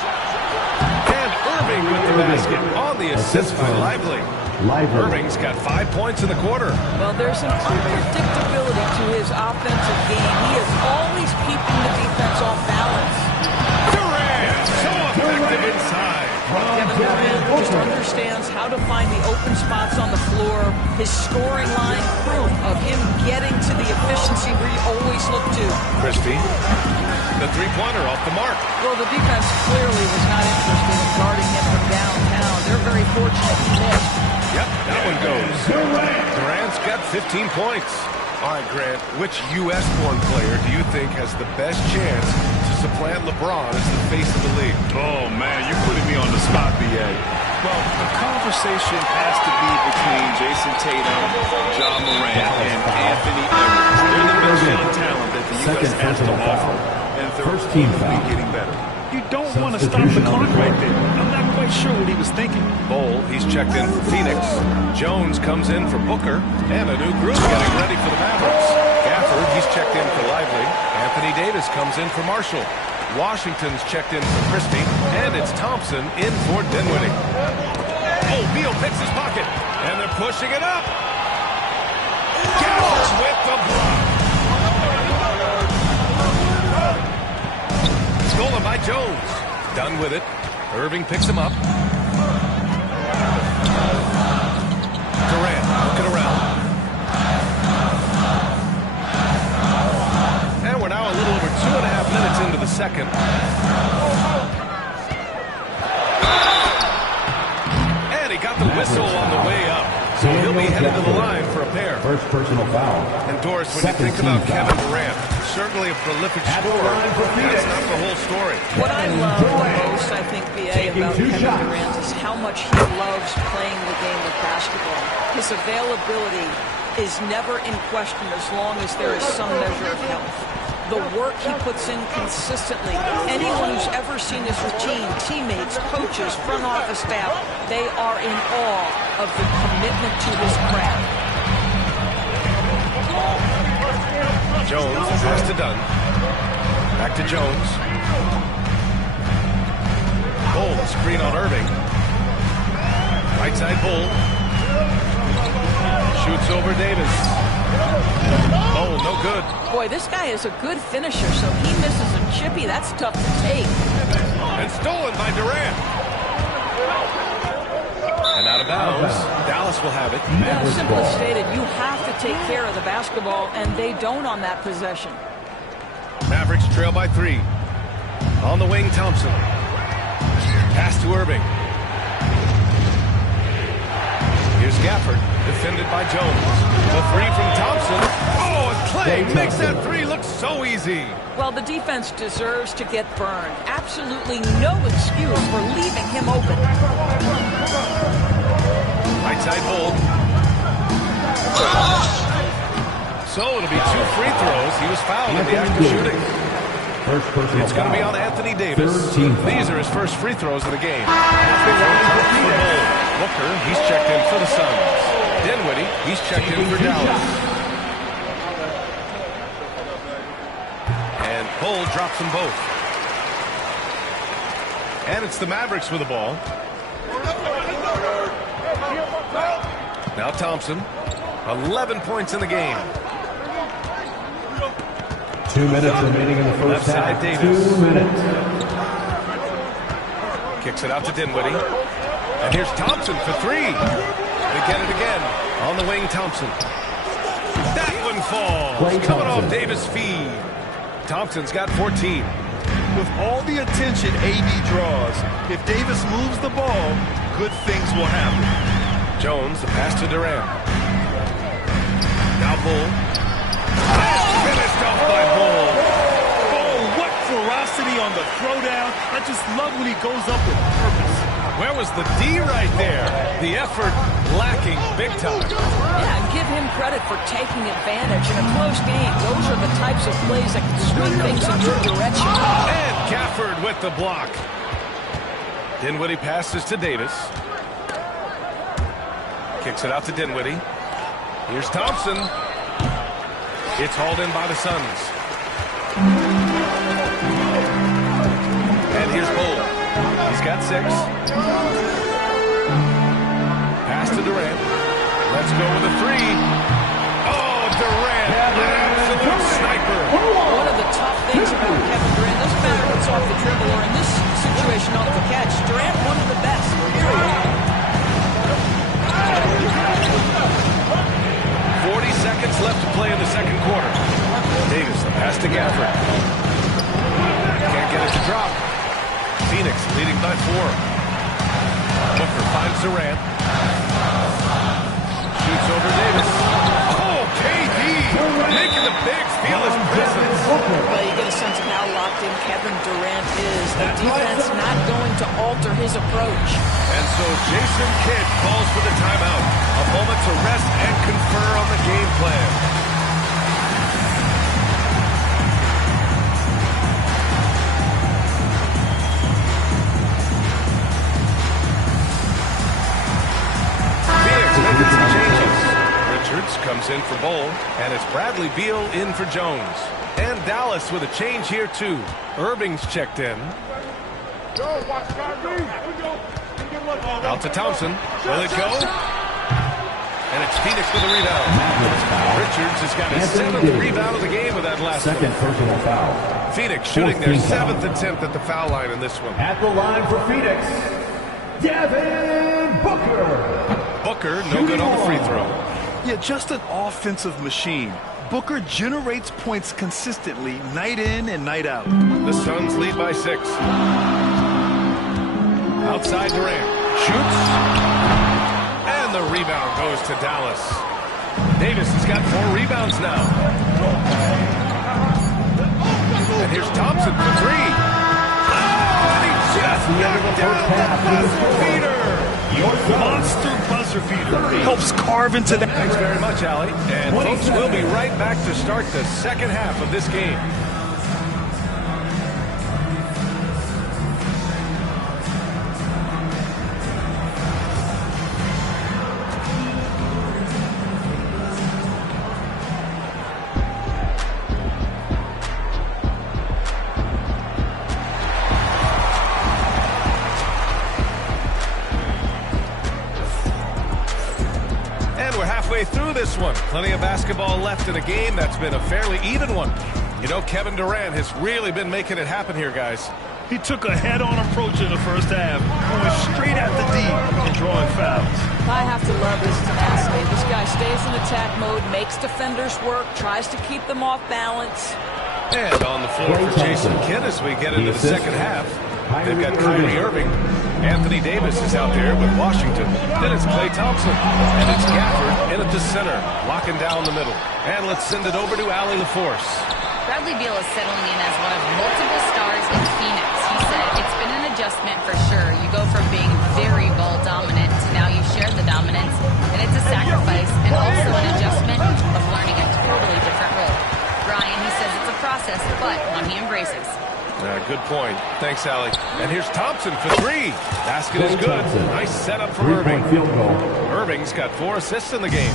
And Irving with the basket on the assist by Lively. Irving's got 5 points in the quarter. Well, there's an unpredictability to his offensive game. He is always keeping the defense off balance. Durant, so effective inside. Kevin Durant just understands how to find the open spots on the floor. His scoring line, proof of him getting to the efficiency where you always look to. Christie, the three-pointer off the mark. Well, the defense clearly was not interested in guarding him from downtown. They're very fortunate he missed. Yep, that one goes. Durant's got 15 points. All right, Grant, which U.S.-born player do you think has the best chance to supplant LeBron as the face of the league? Oh, man, you're putting me on the spot, B.A. Well, the conversation has to be between Jason Tatum, John Morant, and Anthony Edwards. They're the best young talent that the U.S. has to offer. And they're only getting better. You don't want to stop the clock right there. I'm not quite sure what he was thinking. Bol, he's checked in for Phoenix. Jones comes in for Booker. And a new group getting ready for the Mavericks. Gafford, he's checked in for Lively. Anthony Davis comes in for Marshall. Washington's checked in for Christie. And it's Thompson in for Dinwiddie. Oh, Beal picks his pocket. And they're pushing it up. Gafford with the block. Stolen by Jones. Done with it. Irving picks him up. Durant looking around. And we're now a little over 2.5 minutes into the second. And he got the whistle on the way up. So he'll be headed to the line for a pair. First personal foul. And Doris, when you think about Kevin Durant, certainly a prolific scorer, that's not the whole story. What I love the most, I think, B.A., about Kevin Durant is how much he loves playing the game of basketball. His availability is never in question as long as there is some measure of health. The work he puts in consistently. Anyone who's ever seen his routine, teammates, coaches, front office staff, they are in awe of the commitment to his craft. Jones pass to Dunn. Back to Jones. Bull, screen on Irving. Right side Bull. Shoots over Davis. Oh, no good. Boy, this guy is a good finisher, so he misses a chippy. That's tough to take. And stolen by Durant. And out of bounds. Dallas will have it. Yeah, simply stated, you have to take care of the basketball, and they don't on that possession. Mavericks trail by 3. On the wing, Thompson. Pass to Irving. Here's Gafford, defended by Jones. The 3 from Thompson. Oh, and Clay makes that 3 look so easy. Well, the defense deserves to get burned. Absolutely no excuse for leaving him open. Right side hold. So it'll be 2 free throws. He was fouled in the act of shooting. It's going to be on Anthony Davis. These are his first free throws of the game. Booker, he's checked in for the Suns. Dinwiddie, he's checked in for Dallas. And Cole drops them both. And it's the Mavericks with the ball. Now Thompson, 11 points in the game. 2 minutes remaining in the first half. Davis. 2 minutes. Kicks it out to Dinwiddie. And here's Thompson for 3. They get it again. On the wing, Thompson. That one falls. Coming off Davis' feed. Thompson's got 14. With all the attention AD draws, if Davis moves the ball, good things will happen. Jones, the pass to Durant. Now Bull. Finished off by Bull. Oh, what ferocity on the throwdown. I just love when he goes up with purpose. Where was the D right there? The effort lacking big time. Yeah, and give him credit for taking advantage in a close game. Those are the types of plays that can swing things in your direction. And Gafford with the block. Dinwiddie passes to Davis. Kicks it out to Dinwiddie. Here's Thompson. It's hauled in by the Suns. And here's Bull. He's got 6. Pass to Durant. Let's go with a 3. Oh, Durant. Absolute sniper. One of the tough things about Kevin Durant, doesn't matter if it's off the dribble or in this situation off the catch, Durant one of the best, period. 40 seconds left to play in the second quarter. Davis, the pass to Gafford. Can't get it to drop. Phoenix leading by 4. Booker finds Durant. Shoots over Davis. Oh, KD making the bigs feel his presence. Well, you get a sense of how locked in Kevin Durant is. The defense not going to alter his approach. And so Jason Kidd calls for the timeout. A moment to rest and confer on the game plan. Phoenix making some changes. Richards comes in for Bull, and it's Bradley Beal in for Jones. And Dallas with a change here too. Irving's checked in. Out to Thompson. Will it go? And it's Phoenix with a rebound. Richards has got his 7th rebound of the game with that last one. Second personal foul. Phoenix shooting their 7th attempt at the foul line in this one. At the line for Phoenix, Devin Booker. Booker, no good on the free throw. Yeah, just an offensive machine. Booker generates points consistently, night in and night out. The Suns lead by 6. Outside Durant. Shoots. And the rebound goes to Dallas. Davis has got 4 rebounds now. And here's Thompson for 3. Oh, and he just knocked down the buzzer beater. Your monster buzzer beater helps carve into that. Thanks very much, Allie. And folks, we'll be right back to start the second half of this game. midway through this one. Plenty of basketball left in a game that's been a fairly even one. You know, Kevin Durant has really been making it happen here, guys. He took a head-on approach in the first half, going straight at the D and drawing fouls. I have to love his tenacity. This guy stays in attack mode, makes defenders work, tries to keep them off balance. And on the floor for Jason Kidd as we get into the second half. They've got Kyrie Irving. Anthony Davis is out there with Washington. Then it's Klay Thompson. And it's Gafford in at the center, locking down the middle. And let's send it over to Allie LaForce. Bradley Beal is settling in as one of multiple stars in Phoenix. He said it's been an adjustment for sure. You go from being very ball dominant to now you share the dominance. And it's a sacrifice and also an adjustment of learning a totally different role. Brian, he says it's a process, but one he embraces. Good point. Thanks, Allie. And here's Thompson for three. Basket is good. Nice setup from Irving. Irving's got 4 assists in the game.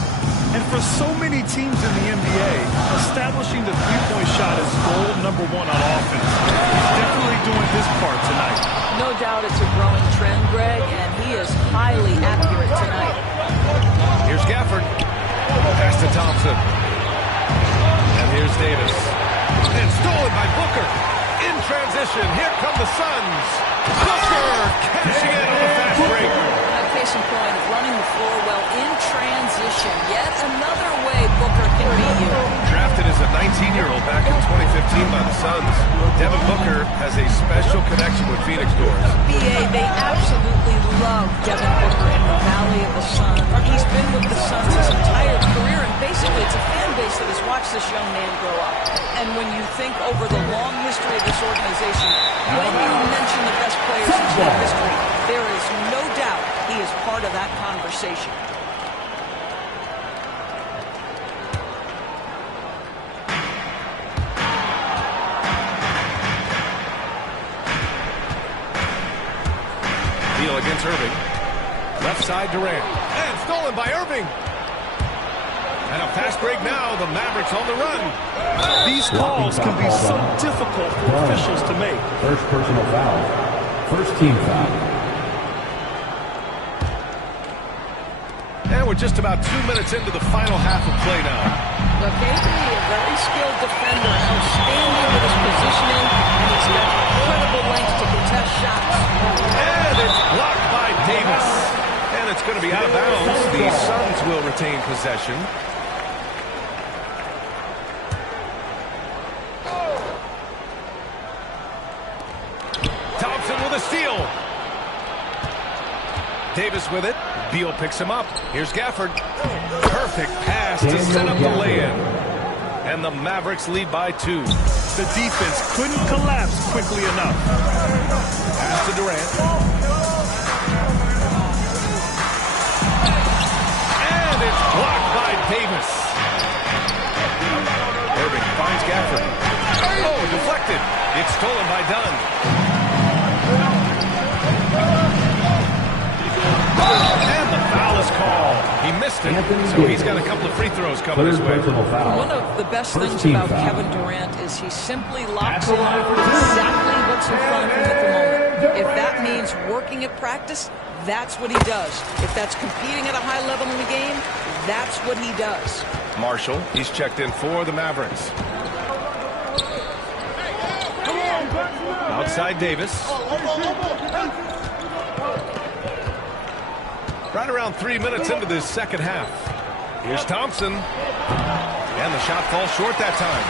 And for so many teams in the NBA, establishing the three-point shot is goal number 1 on offense. He's definitely doing his part tonight. No doubt it's a growing trend, Greg, and he is highly accurate tonight. Here's Gafford. Pass to Thompson. And here's Davis. And stolen by Booker. In transition, here come the Suns. Booker catching it on the fast break. Case in point of running the floor well in transition. Yet another way Booker can beat you. Drafted as a 19-year-old back in 2015 by the Suns, Devin Booker has a special connection with Phoenix Doors. BA, they absolutely love Devin Booker in the Valley of the Sun. He's been with the Suns his entire career, and basically it's a fan base that has watched this young man grow up. And when you think over the long history of this organization, when you mention the best players in team history, there is no doubt he is part of that conversation. Beal against Irving. Left side Durant. And stolen by Irving. And a fast break now. The Mavericks on the run. These calls can be so difficult for officials to make. First personal foul. First team foul. And we're just about 2 minutes into the final half of play now. Look, KD, a very skilled defender, outstanding with his positioning, and he's got incredible length to contest shots. And it's blocked by Davis. And it's going to be out of bounds. The Suns will retain possession. Thompson with a steal. Davis with it. Beal picks him up. Here's Gafford. Perfect pass to set up the lay-in. And the Mavericks lead by 2. The defense couldn't collapse quickly enough. Pass to Durant. And it's blocked by Davis. Irving finds Gafford. Oh, deflected. It's stolen by Dunn. And the foul is called. He missed it, so he's got a couple of free throws coming his way. One of the best things about Kevin Durant is he simply locks in exactly what's in front of him at the moment. If that means working at practice, that's what he does. If that's competing at a high level in the game, that's what he does. Marshall, he's checked in for the Mavericks. Outside Davis. Right around 3 minutes into this second half. Here's Thompson. And the shot falls short that time.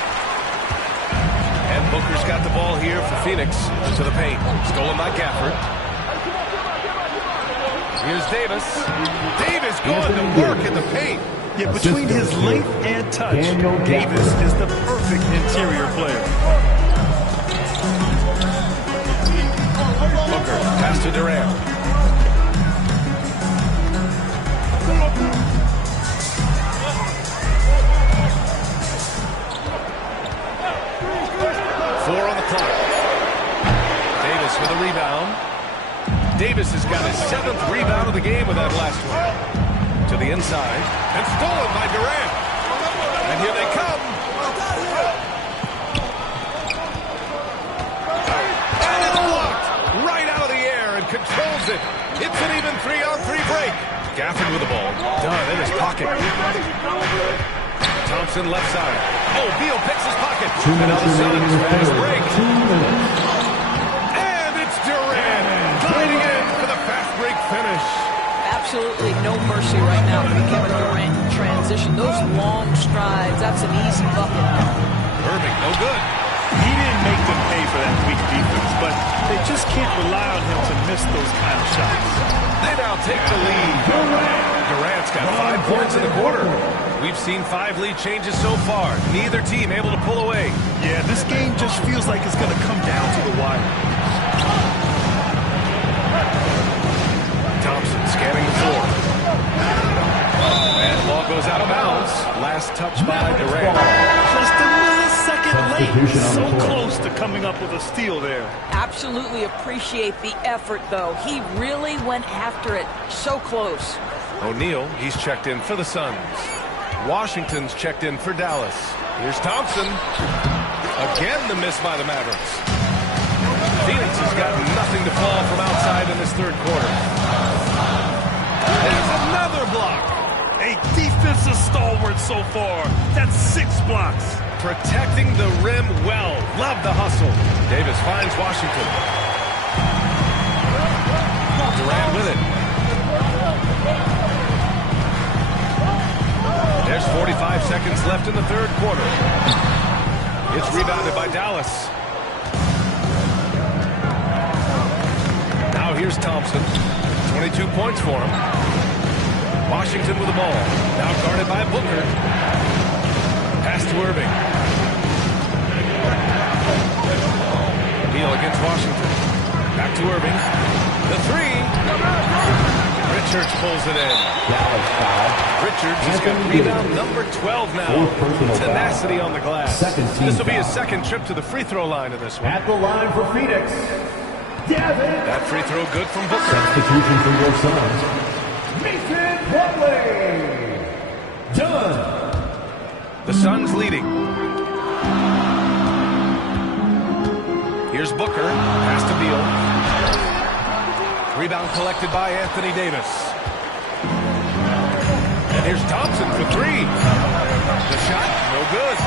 And Booker's got the ball here for Phoenix to the paint. Stolen by Gafford. Here's Davis. Davis going to work in the paint. Yeah, between his length and touch, Davis is the perfect interior player. Booker, pass to Durant. 4 on the clock. Davis with a rebound. Davis has got his 7th rebound of the game with that last one. To the inside. And stolen by Durant. And here they come. And it's blocked. Right out of the air. And controls it. It's an even 3-on-3 break. Gafford with the ball. Dunn in his pocket. Thompson left side. Oh, Beal picks his pocket. And now the Suns fast break. And it's Durant gliding in for the fast break finish. Absolutely no mercy right now for Kevin Durant in transition. Those long strides, that's an easy bucket. Irving, no good. He didn't make them pay for that weak defense, but they just can't rely on him to miss those kind of shots. They now take the lead. Durant's got 5 points in the quarter. We've seen 5 lead changes so far. Neither team able to pull away. Yeah, this game just feels like it's going to come down to the wire. Thompson scanning the floor. And the ball goes out of bounds. Last touch by Durant. Just a millisecond late. So close to coming up with a steal there. Absolutely appreciate the effort, though. He really went after it. So close. O'Neal, he's checked in for the Suns. Washington's checked in for Dallas. Here's Thompson. Again, the miss by the Mavericks. Phoenix has got nothing to fall from outside in this third quarter. There's another block. A defensive stalwart so far. That's 6 blocks. Protecting the rim well. Love the hustle. Davis finds Washington. Durant with it. There's 45 seconds left in the third quarter. It's rebounded by Dallas. Now here's Thompson. 22 points for him. Washington with the ball. Now guarded by Booker. Pass to Irving. Beal against Washington. Back to Irving. The 3. Richards pulls it in. Richards has got rebound number 12 now. Tenacity on the glass. This will be his second trip to the free throw line in this one. At the line for Phoenix, Devin. That free throw good from Booker. Substitution for your Suns. Mason Plumlee. Done. The Suns leading. Here's Booker. Pass to Beal. Rebound collected by Anthony Davis. And here's Thompson for 3. The shot, no good.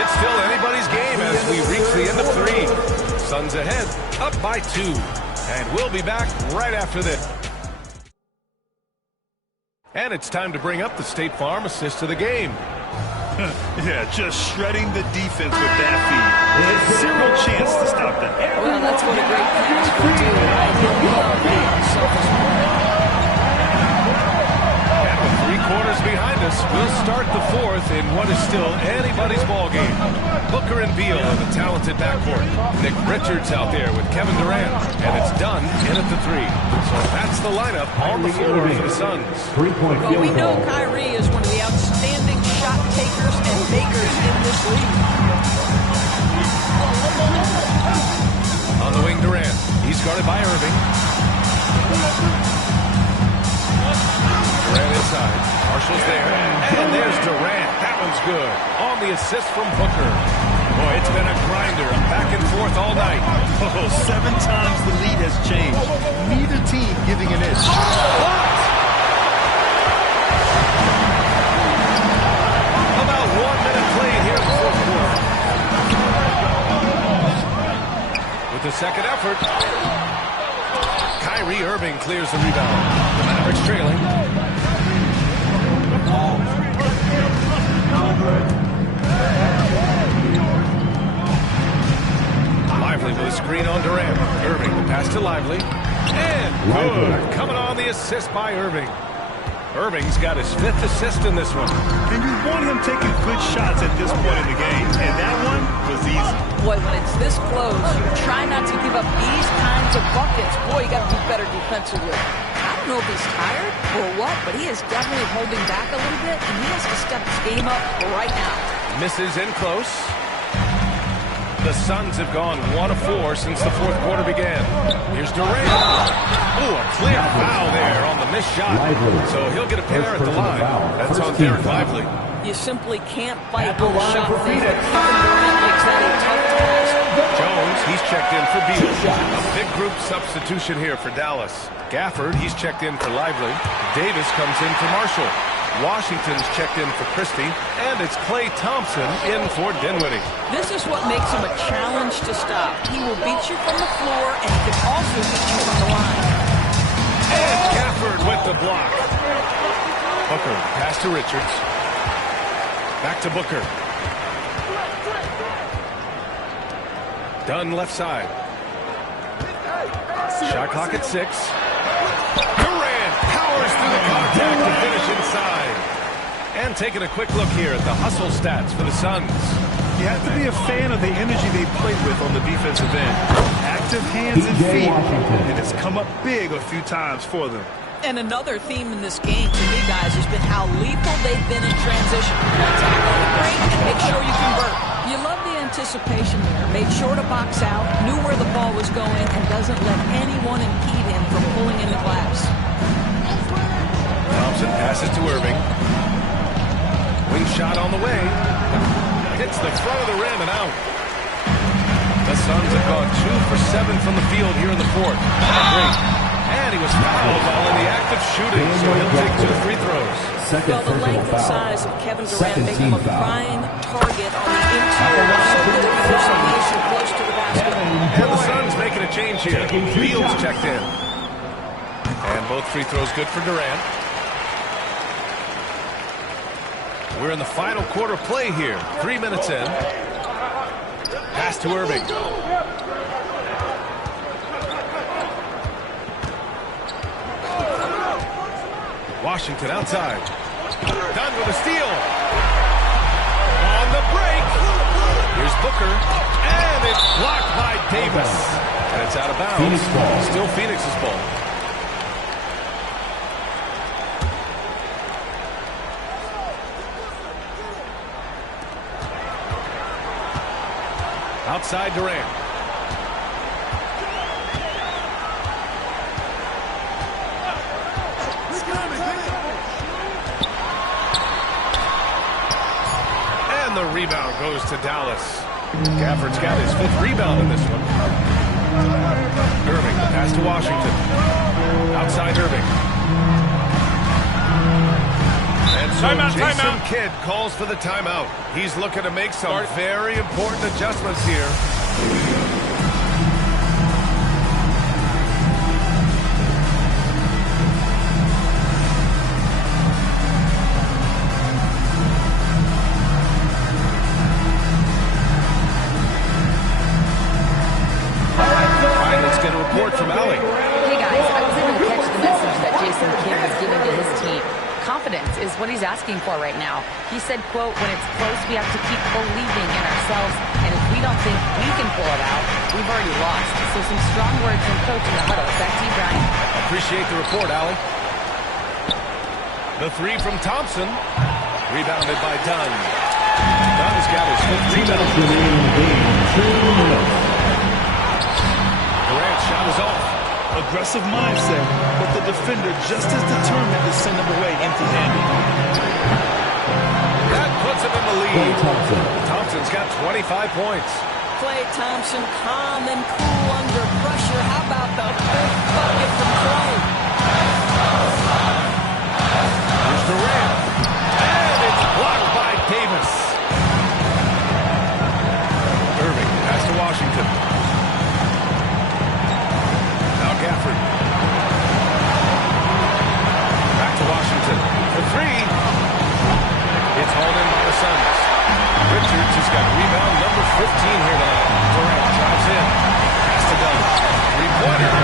It's still anybody's game as we reach the end of 3. Suns ahead, up by 2. And we'll be back right after this. And it's time to bring up the State Farm assist of the game. Yeah, just shredding the defense with that feed. Zero chance to stop that. Well, that's what a great pass would do. He'll love that self-respect. And with 3 quarters behind us, we'll start the 4th in what is still anybody's ball game. Booker and Beal in the talented backcourt. Nick Richards out there with Kevin Durant. And it's done in at the 3. So that's the lineup on the floor for the Suns. Well, we know Kyrie is one of the outstanding shot takers and makers in this league. On the wing, Durant. He's guarded by Irving. Durant inside. Marshall's there. And there's Durant. That one's good. On the assist from Booker. Boy, it's been a grinder. Back and forth all night. Oh, 7 times the lead has changed. Neither team giving an inch. About 1 minute played here in the fourth quarter. With the second effort, Kyrie Irving clears the rebound. The Mavericks trailing. Lively with a screen on Durant. Irving, the pass to Lively. And good. Coming on the assist by Irving. Irving's got his 5th assist in this one. And you want him taking good shots at this point in the game, and that one was easy. Boy, when it's this close, you try not to give up these kinds of buckets. Boy, you got to be better defensively. I don't know if he's tired or what, but he is definitely holding back a little bit, and he has to step his game up right now. Misses in close. The Suns have gone 1 of 4 since the fourth quarter began. Here's Durant. Oh, a clear foul there on the missed shot. So he'll get a pair at the line. That's on Derek Lively. You simply can't fight those shot fakes. Kevin Durant makes that a tough task. Jones, he's checked in for Beal. A big group substitution here for Dallas. Gafford, he's checked in for Lively. Davis comes in for Marshall. Washington's checked in for Christie. And it's Klay Thompson in for Dinwiddie. This is what makes him a challenge to stop. He will beat you from the floor, and he can also beat you from the line. And Gafford with the block. Booker, pass to Richards. Back to Booker. Dunn left side. Shot clock at 6. Durant powers through the contact to finish inside. And taking a quick look here at the hustle stats for the Suns. You have to be a fan of the energy they played with on the defensive end. Active hands and feet, and it's come up big a few times for them. And another theme in this game to me, guys, has been how lethal they've been in transition. Attack on the break and make sure you convert. You love the anticipation there. Made sure to box out, knew where the ball was going, and doesn't let anyone impede him from pulling in the glass. Thompson passes to Irving. Wing shot on the way. Hits the front of the rim and out. The Suns have gone 2 for 7 from the field here in the fourth. Great. And he was fouled while in the act of shooting, so he'll take 2 free throws. Well, the length and size of Kevin Durant make him a prime target on the interior. So good at position the issue close to the basket. And the Suns making a change here. Beal's checked in. And both free throws good for Durant. We're in the final quarter play here. 3 minutes in. Pass to Irving. Washington outside. Dunn with a steal. On the break. Here's Booker. And it's blocked by Davis. And it's out of bounds. Still Phoenix's ball. Outside Durant. And the rebound goes to Dallas. Gafford's got his 5th rebound in this one. Irving, the pass to Washington. Outside Irving. And so Jason Kidd calls for the timeout. He's looking to make some very important adjustments here. All right, let's get a report from Allie. Hey guys, I was able to catch the message that Jason Kidd was giving to his team. Confidence is what he's asking for right now. He said, quote, when it's close, we have to keep believing in ourselves, and if we don't think we can pull it out, we've already lost. So some strong words from coach in the huddle. Back to you, Brian. Appreciate the report, Allie. The 3 from Thompson. Rebounded by Dunn. Dunn's got his 5th rebound. Durant's shot is off. Aggressive mindset, but the defender just as determined to send him away empty-handed. That puts him in the lead. Thompson's got 25 points. Klay Thompson, calm and cool under pressure. How about the big bucket from Klay? Here's Durant. And it's blocked by Davis. Irving pass to Washington. Now Gafford. Back to Washington for 3. It's hauled in by the Suns. Richards has got rebound number 15 here tonight. Durant drives in. Pass to Dunn. 3-pointer.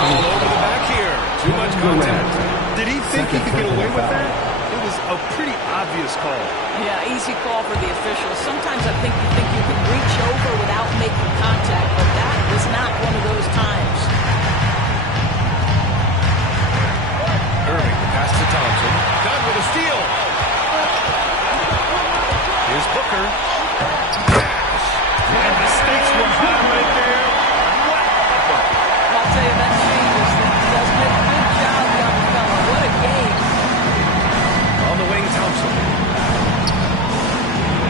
All over the back here. Too much contact. Did he think he could get away with that? It was a pretty obvious call. Yeah, easy call for the officials. Sometimes I think you can reach over without making contact, but that was not one of those times. Irving, pass to Thompson. Dunn with a steal. Here's Booker. And the stakes were high right there. What? I'll tell you, that changes things. He does make a good job, young fella. What a game. On the wing, Thompson.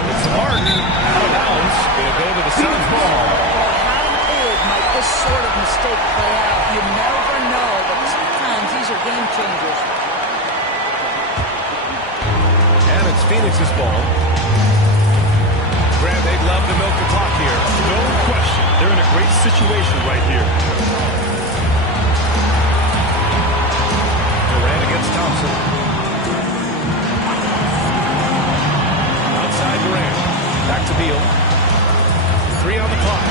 It's Martin. Out of bounds. Going to go to the side. Phoenix's ball. Grant, they'd love to milk the clock here. No question. They're in a great situation right here. Durant against Thompson. Outside Durant. Back to Beal. 3 on the clock.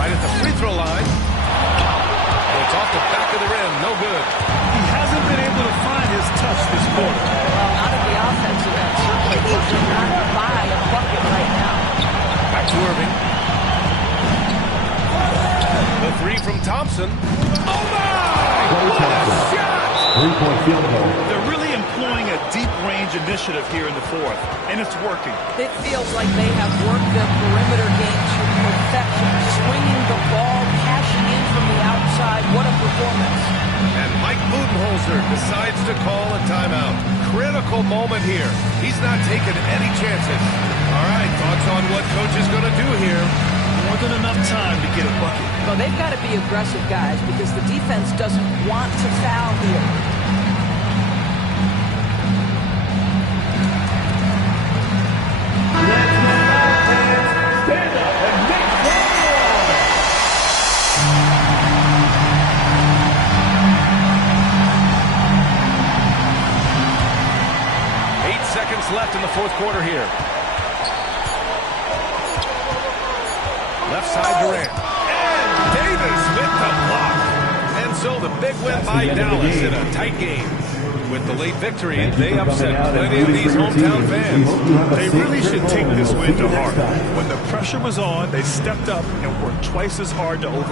Right at the free throw line. It's off the back of the rim. No good. He hasn't been able to find his touch this quarter. Well, not at the offensive end, certainly, because they're not by a bucket right now. Back to Irving. The 3 from Thompson. Oh, my! What a shot! 3-point field goal. They're really employing a deep-range initiative here in the fourth, and it's working. It feels like they have worked their perimeter game to perfection, swinging the ball, cashing in from the outside. What a performance. And Mike Budenholzer decides to call a timeout. Critical moment here. He's not taking any chances. All right, thoughts on what coach is going to do here? More than enough time to get a bucket. Well, they've got to be aggressive, guys, because the defense doesn't want to foul here. Stand up and make some noise. 8 seconds left in the fourth quarter here. Left side Durant. And Davis with the block. And so the big win by Dallas in a tight game. With the late victory, they upset plenty of these hometown fans. They really should take this win to heart. When the pressure was on, they stepped up and worked twice as hard to overcome.